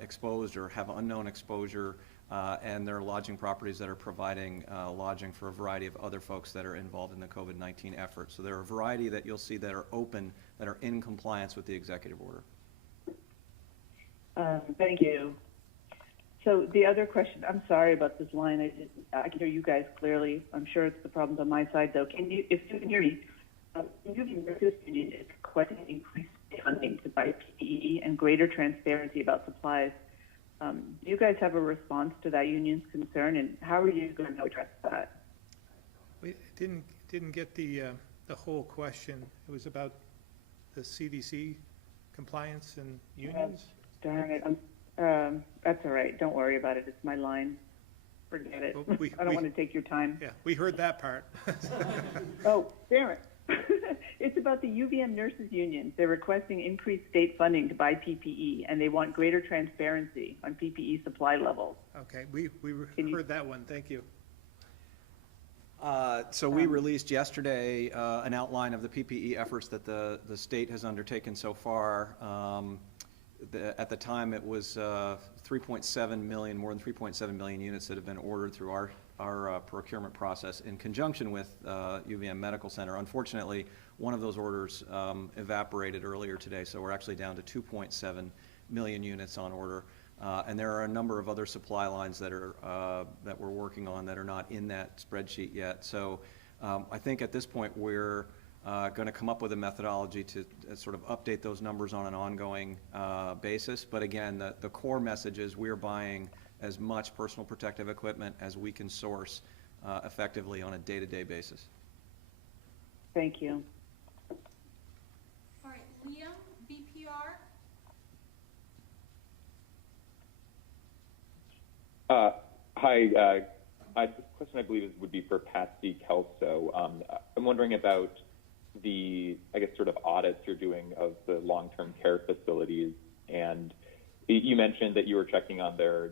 exposed or have unknown exposure, and there are lodging properties that are providing lodging for a variety of other folks that are involved in the COVID-19 effort. So there are a variety that you'll see that are open, that are in compliance with the executive order. Thank you. So the other question, I'm sorry about this line. I can hear you guys clearly. I'm sure it's the problems on my side, though. If you can hear me, Union Nurses Union is requesting increased funding to buy PPE and greater transparency about supplies. Do you guys have a response to that union's concern, and how are you going to address that? We didn't get the whole question. It was about the CDC compliance and unions. Darn it! That's all right. Don't worry about it. It's my line. Forget it. Well, I don't want to take your time. Yeah, we heard that part. Oh, damn it. It's about the UVM Nurses Union. They're requesting increased state funding to buy PPE, and they want greater transparency on PPE supply levels. Okay, we heard that one. Thank you. So we released yesterday an outline of the PPE efforts that the state has undertaken so far. At the time, it was 3.7 million, more than 3.7 million units that have been ordered through our procurement process in conjunction with UVM Medical Center. Unfortunately, one of those orders evaporated earlier today, so we're actually down to 2.7 million units on order. And there are a number of other supply lines that we're working on that are not in that spreadsheet yet. So I think at this point we're going to come up with a methodology to sort of update those numbers on an ongoing basis. But again, the core message is we're buying as much personal protective equipment as we can source effectively on a day-to-day basis. Thank you. All right, Liam, BPR. Hi. This question, I believe, would be for Patsy Kelso. I'm wondering about the, I guess, sort of audits you're doing of the long-term care facilities. And you mentioned that you were checking on their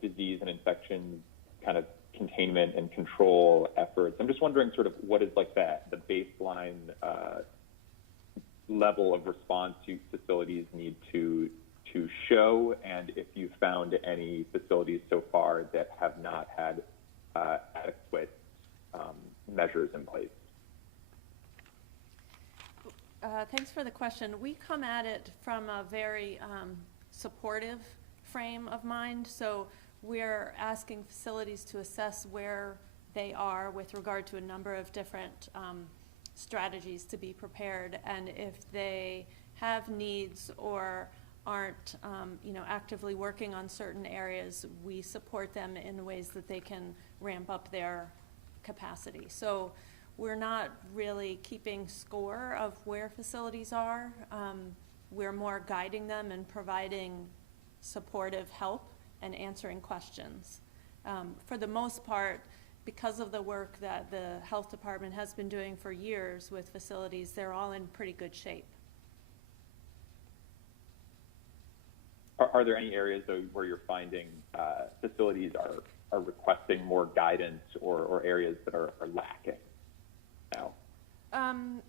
disease and infection kind of containment and control efforts. I'm just wondering sort of what is like the baseline level of response facilities need to show, and if you've found any facilities so far that have not had adequate measures in place. Thanks for the question. We come at it from a very supportive frame of mind. So we're asking facilities to assess where they are with regard to a number of different strategies to be prepared, and if they have needs or aren't actively working on certain areas, we support them in ways that they can ramp up their capacity. So we're not really keeping score of where facilities are. We're more guiding them and providing supportive help and answering questions. For the most part, because of the work that the health department has been doing for years with facilities, they're all in pretty good shape. Are there any areas, though, where you're finding facilities are requesting more guidance or areas that are lacking now?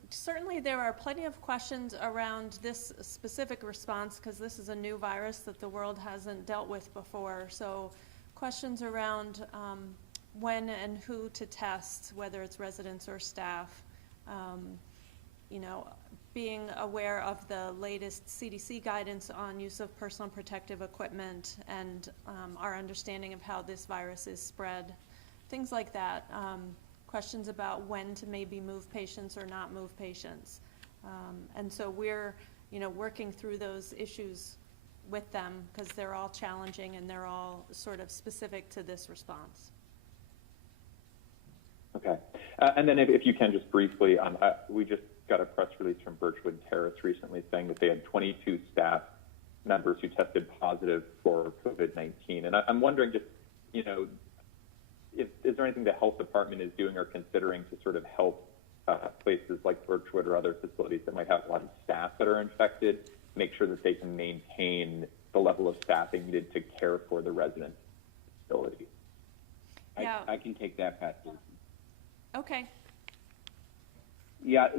Certainly there are plenty of questions around this specific response because this is a new virus that the world hasn't dealt with before. So questions around when and who to test, whether it's residents or staff, being aware of the latest CDC guidance on use of personal protective equipment and our understanding of how this virus is spread, things like that. Questions about when to maybe move patients or not move patients. And so we're working through those issues with them because they're all challenging and they're all sort of specific to this response. Okay. And then if you can just briefly, we just got a press release from Birchwood Terrace recently saying that they had 22 staff members who tested positive for COVID-19. And I'm wondering just, you know, is there anything the health department is doing or considering to sort of help places like Birchwood or other facilities that might have a lot of staff that are infected, make sure that they can maintain the level of staffing needed to care for the resident facility? Yeah. I can take that, Pat. Okay. Yeah,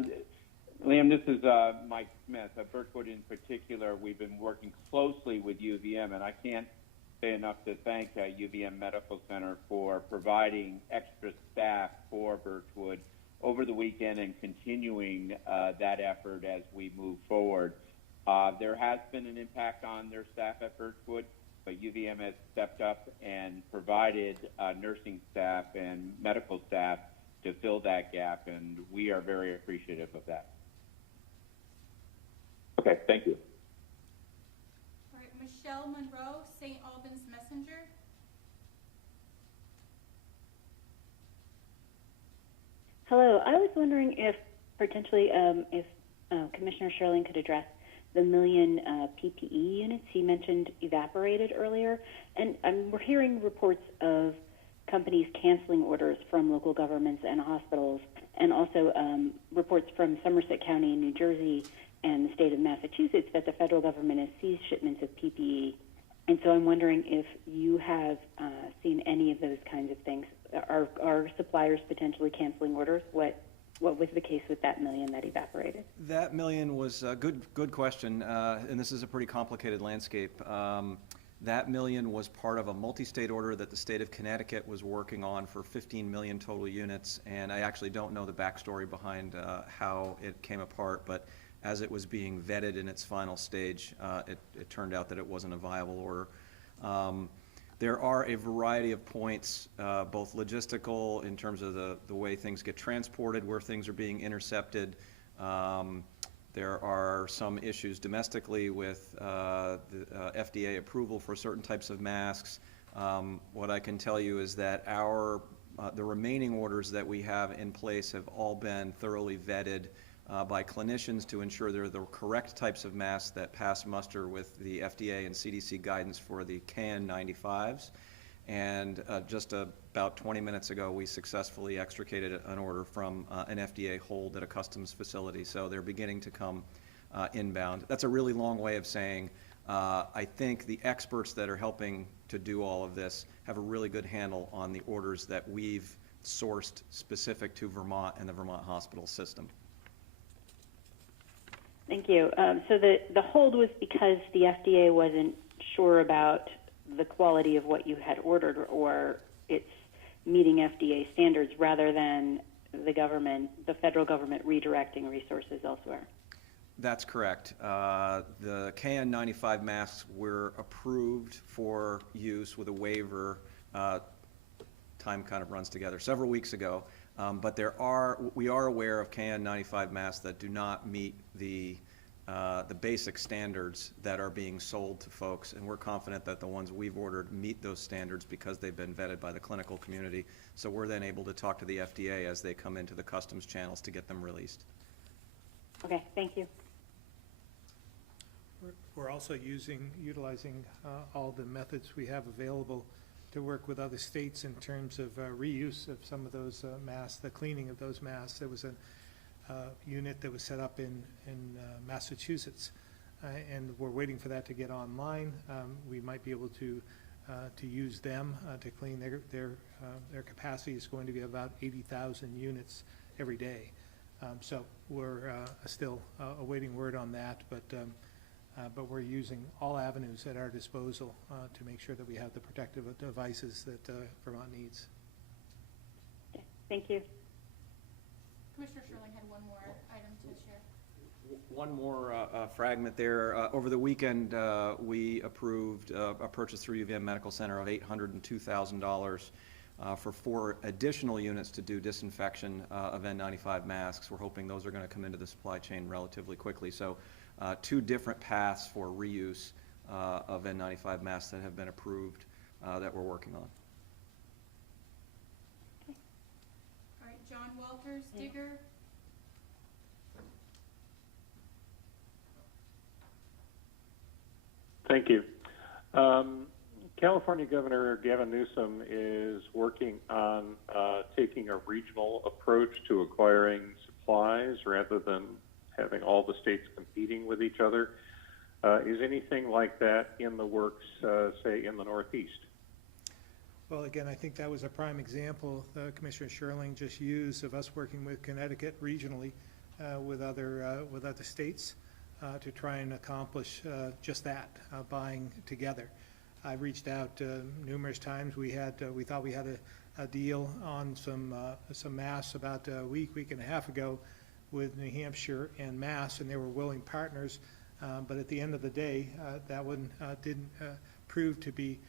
Liam, this is Mike Smith. At Birchwood in particular, we've been working closely with UVM, and I can't say enough to thank UVM Medical Center for providing extra staff for Birchwood over the weekend and continuing that effort as we move forward. There has been an impact on their staff at Birchwood, but UVM has stepped up and provided nursing staff and medical staff to fill that gap, and we are very appreciative of that. Okay, thank you. All right, Michelle Monroe, St. Albans Messenger. Hello, I was wondering if potentially if Commissioner Sherling could address the 1 million PPE units he mentioned evaporated earlier. And we're hearing reports of companies canceling orders from local governments and hospitals, and also reports from Somerset County in New Jersey and the state of Massachusetts that the federal government has seized shipments of PPE. And so I'm wondering if you have seen any of those kinds of things. Are suppliers potentially canceling orders? What was the case with that 1 million that evaporated? That 1 million was a good question, and this is a pretty complicated landscape. That 1 million was part of a multi-state order that the state of Connecticut was working on for 15 million total units, and I actually don't know the backstory behind how it came apart, but as it was being vetted in its final stage, it turned out that it wasn't a viable order. There are a variety of points, both logistical in terms of the way things get transported, where things are being intercepted. There are some issues domestically with the FDA approval for certain types of masks. What I can tell you is that the remaining orders that we have in place have all been thoroughly vetted by clinicians to ensure they're the correct types of masks that pass muster with the FDA and CDC guidance for the KN95s. And just about 20 minutes ago, we successfully extricated an order from an FDA hold at a customs facility. So they're beginning to come inbound. That's a really long way of saying I think the experts that are helping to do all of this have a really good handle on the orders that we've sourced specific to Vermont and the Vermont hospital system. Thank you. So the hold was because the FDA wasn't sure about the quality of what you had ordered, or it's meeting FDA standards, rather than the federal government redirecting resources elsewhere. That's correct. The KN95 masks were approved for use with a waiver. Time kind of runs together several weeks ago. But we are aware of KN95 masks that do not meet the basic standards that are being sold to folks, and we're confident that the ones we've ordered meet those standards because they've been vetted by the clinical community. So we're then able to talk to the FDA as they come into the customs channels to get them released. Okay, thank you. We're also utilizing all the methods we have available to work with other states in terms of reuse of some of those masks, the cleaning of those masks. There was a unit that was set up in Massachusetts, and we're waiting for that to get online. We might be able to use them to clean their capacity is going to be about 80,000 units every day. So we're still awaiting word on that, but we're using all avenues at our disposal to make sure that we have the protective devices that Vermont needs. Okay. Thank you. Commissioner Sherling had one more item to share. One more fragment there. Over the weekend, we approved a purchase through UVM Medical Center of $802,000 for 4 additional units to do disinfection of N95 masks. We're hoping those are going to come into the supply chain relatively quickly. So 2 different paths for reuse of N95 masks that have been approved that we're working on. All right, John Walters, Digger. Thank you. California Governor Gavin Newsom is working on taking a regional approach to acquiring supplies rather than having all the states competing with each other. Is anything like that in the works, say, in the Northeast? Well, again, I think that was a prime example Commissioner Sherling just used of us working with Connecticut regionally with other states to try and accomplish just that, buying together. I reached out numerous times. We thought we had a deal on some masks about a week and a half ago with New Hampshire and Mass, and they were willing partners. But at the end of the day, that one didn't prove to be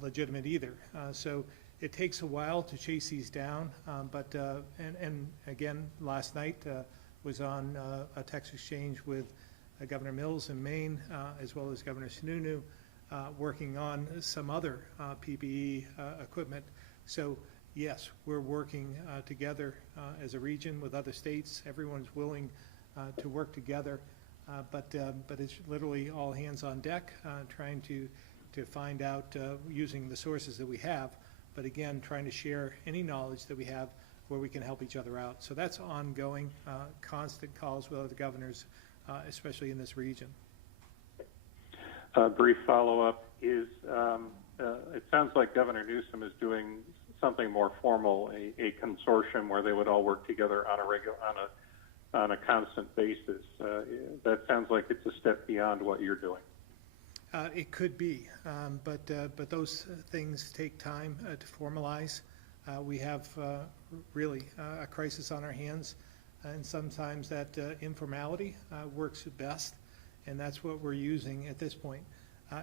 legitimate either. So it takes a while to chase these down. And again, last night was on a text exchange with Governor Mills in Maine, as well as Governor Sununu, working on some other PPE equipment. So yes, we're working together as a region with other states. Everyone's willing to work together, but it's literally all hands on deck, trying to find out using the sources that we have, but again, trying to share any knowledge that we have where we can help each other out. So that's ongoing, constant calls with other governors, especially in this region. A brief follow-up is, it sounds like Governor Newsom is doing something more formal, a consortium where they would all work together on a constant basis. That sounds like it's a step beyond what you're doing. It could be, but those things take time to formalize. We have really a crisis on our hands, and sometimes that informality works best, and that's what we're using at this point.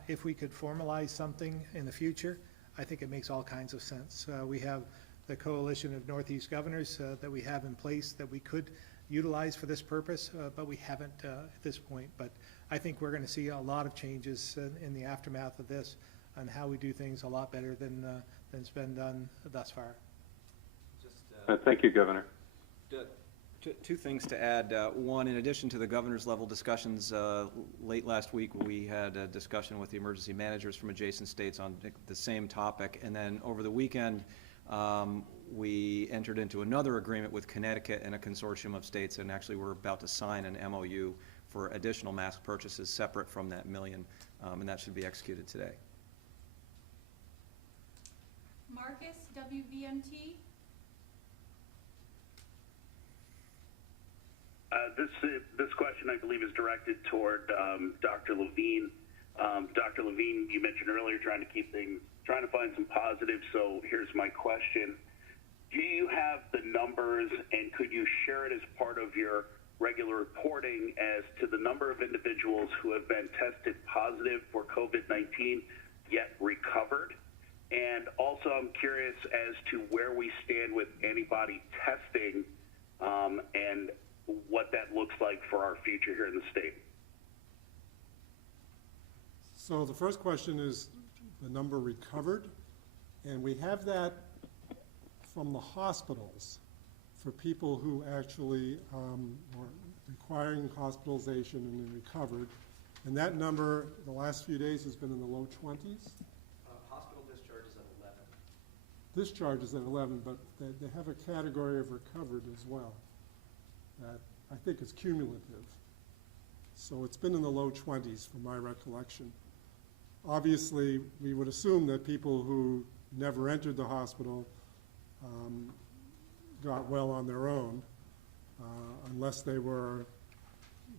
If we could formalize something in the future, I think it makes all kinds of sense. We have the coalition of Northeast governors that we have in place that we could utilize for this purpose, but we haven't at this point. But I think we're going to see a lot of changes in the aftermath of this on how we do things a lot better than's been done thus far. Thank you, Governor. Two things to add. One, in addition to the governor's level discussions, late last week we had a discussion with the emergency managers from adjacent states on the same topic. And then over the weekend, we entered into another agreement with Connecticut and a consortium of states, and actually we're about to sign an MOU for additional mask purchases separate from that million, and that should be executed today. Marcus, WVMT. This question, I believe, is directed toward Dr. Levine. Dr. Levine, you mentioned earlier trying to find some positives. So here's my question: do you have the numbers, and could you share it as part of your regular reporting as to the number of individuals who have been tested positive for COVID-19 yet recovered? And also, I'm curious as to where we stand with antibody testing and what that looks like for our future here in the state. So the first question is the number recovered, and we have that from the hospitals for people who actually were requiring hospitalization and then recovered. And that number the last few days has been in the low 20s. Hospital discharges at 11. Discharges at 11, but they have a category of recovered as well that I think is cumulative. So it's been in the low 20s from my recollection. Obviously, we would assume that people who never entered the hospital got well on their own, unless they were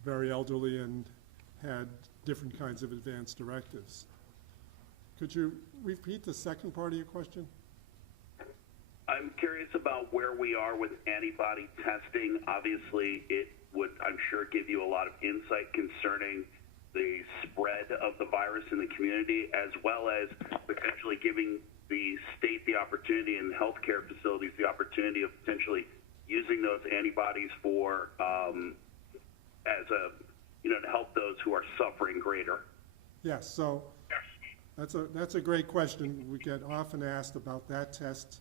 very elderly and had different kinds of advanced directives. Could you repeat the second part of your question? I'm curious about where we are with antibody testing. Obviously, it would, I'm sure, give you a lot of insight concerning the spread of the virus in the community, as well as potentially giving the state the opportunity and healthcare facilities the opportunity of potentially using those antibodies for as a, to help those who are suffering greater. Yes, so that's a great question. We get often asked about that test.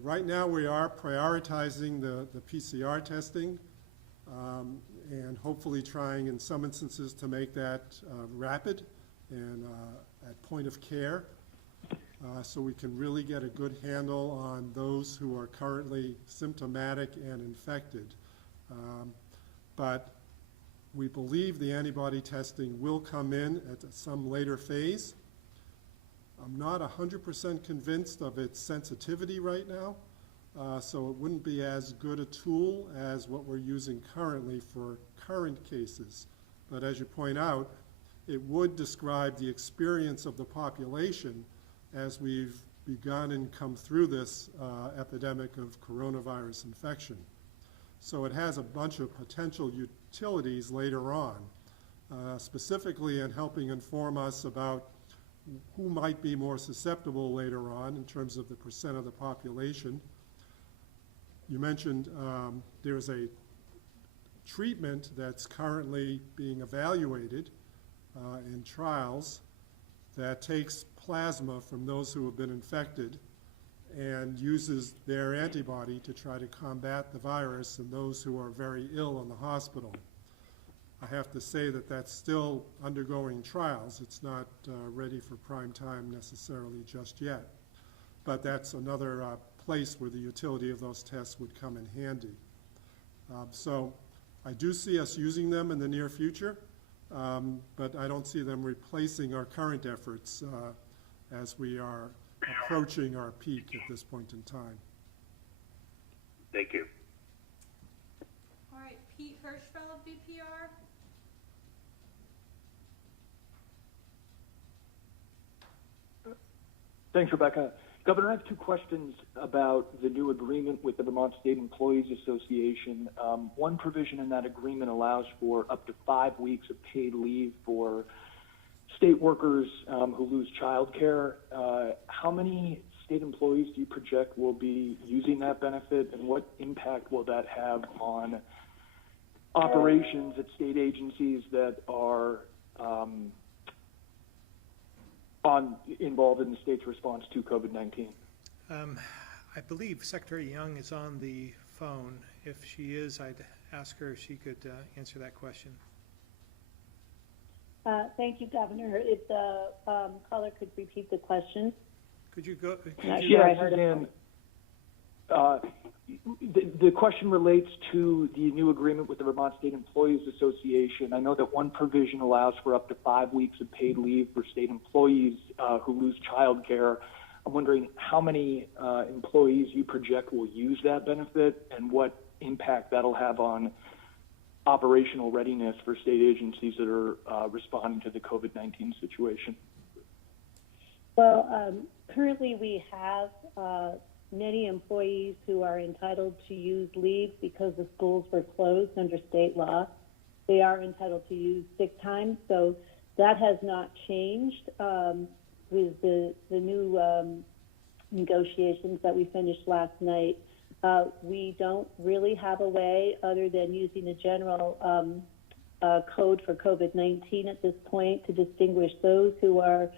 Right now we are prioritizing the PCR testing and hopefully trying in some instances to make that rapid and at point of care, so we can really get a good handle on those who are currently symptomatic and infected. But we believe the antibody testing will come in at some later phase. I'm not 100% convinced of its sensitivity right now, so it wouldn't be as good a tool as what we're using currently for current cases. But as you point out, it would describe the experience of the population as we've begun and come through this epidemic of coronavirus infection. So it has a bunch of potential utilities later on, specifically in helping inform us about who might be more susceptible later on in terms of the percent of the population. You mentioned there's a treatment that's currently being evaluated in trials that takes plasma from those who have been infected and uses their antibody to try to combat the virus in those who are very ill in the hospital. I have to say that that's still undergoing trials. It's not ready for prime time necessarily just yet. But that's another place where the utility of those tests would come in handy. So I do see us using them in the near future, but I don't see them replacing our current efforts as we are approaching our peak at this point in time. Thank you. All right, Pete Hirschfeld of VPR. Thanks, Rebecca. Governor, I have two questions about the new agreement with the Vermont State Employees Association. One provision in that agreement allows for up to 5 weeks of paid leave for state workers who lose child care. How many state employees do you project will be using that benefit, and what impact will that have on operations at state agencies that are involved in the state's response to COVID-19? I believe Secretary Young is on the phone. If she is, I'd ask her if she could answer that question. Thank you, Governor. If the caller could repeat the question. Could you go? Yeah, Suzanne. The question relates to the new agreement with the Vermont State Employees Association. I know that one provision allows for up to 5 weeks of paid leave for state employees who lose child care. I'm wondering how many employees you project will use that benefit and what impact that'll have on operational readiness for state agencies that are responding to the COVID-19 situation. Well, currently we have many employees who are entitled to use leave because the schools were closed under state law. They are entitled to use sick time, so that has not changed with the new negotiations that we finished last night. We don't really have a way other than using a general code for COVID-19 at this point to distinguish those who are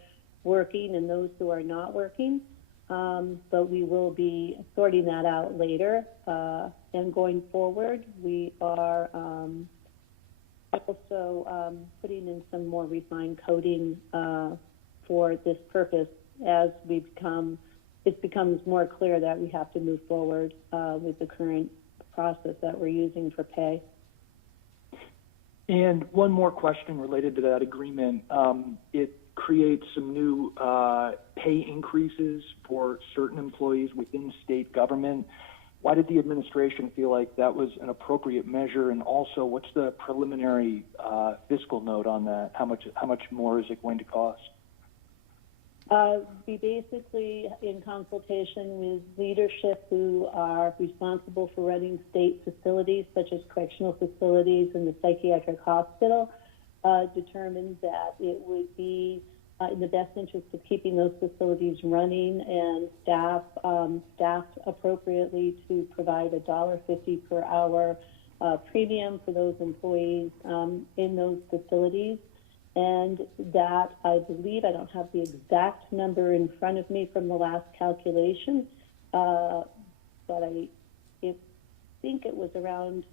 working and those who are not working. But we will be sorting that out later. And going forward, we are also putting in some more refined coding for this purpose as it becomes more clear that we have to move forward with the current process that we're using for pay. And one more question related to that agreement. It creates some new pay increases for certain employees within state government. Why did the administration feel like that was an appropriate measure? And also, what's the preliminary fiscal note on that? How much more is it going to cost? We basically, in consultation with leadership who are responsible for running state facilities, such as correctional facilities and the psychiatric hospital, determined that it would be in the best interest of keeping those facilities running and staffed appropriately to provide $1.50 per hour premium for those employees in those facilities. And that, I believe, I don't have the exact number in front of me from the last calculation, but I think it was around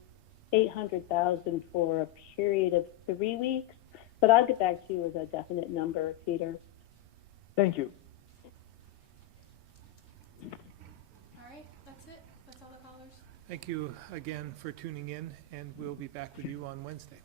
$800,000 for a period of 3 weeks. But I'll get back to you with a definite number, Peter. Thank you. All right, that's it. That's all the callers. Thank you again for tuning in, and we'll be back with you on Wednesday.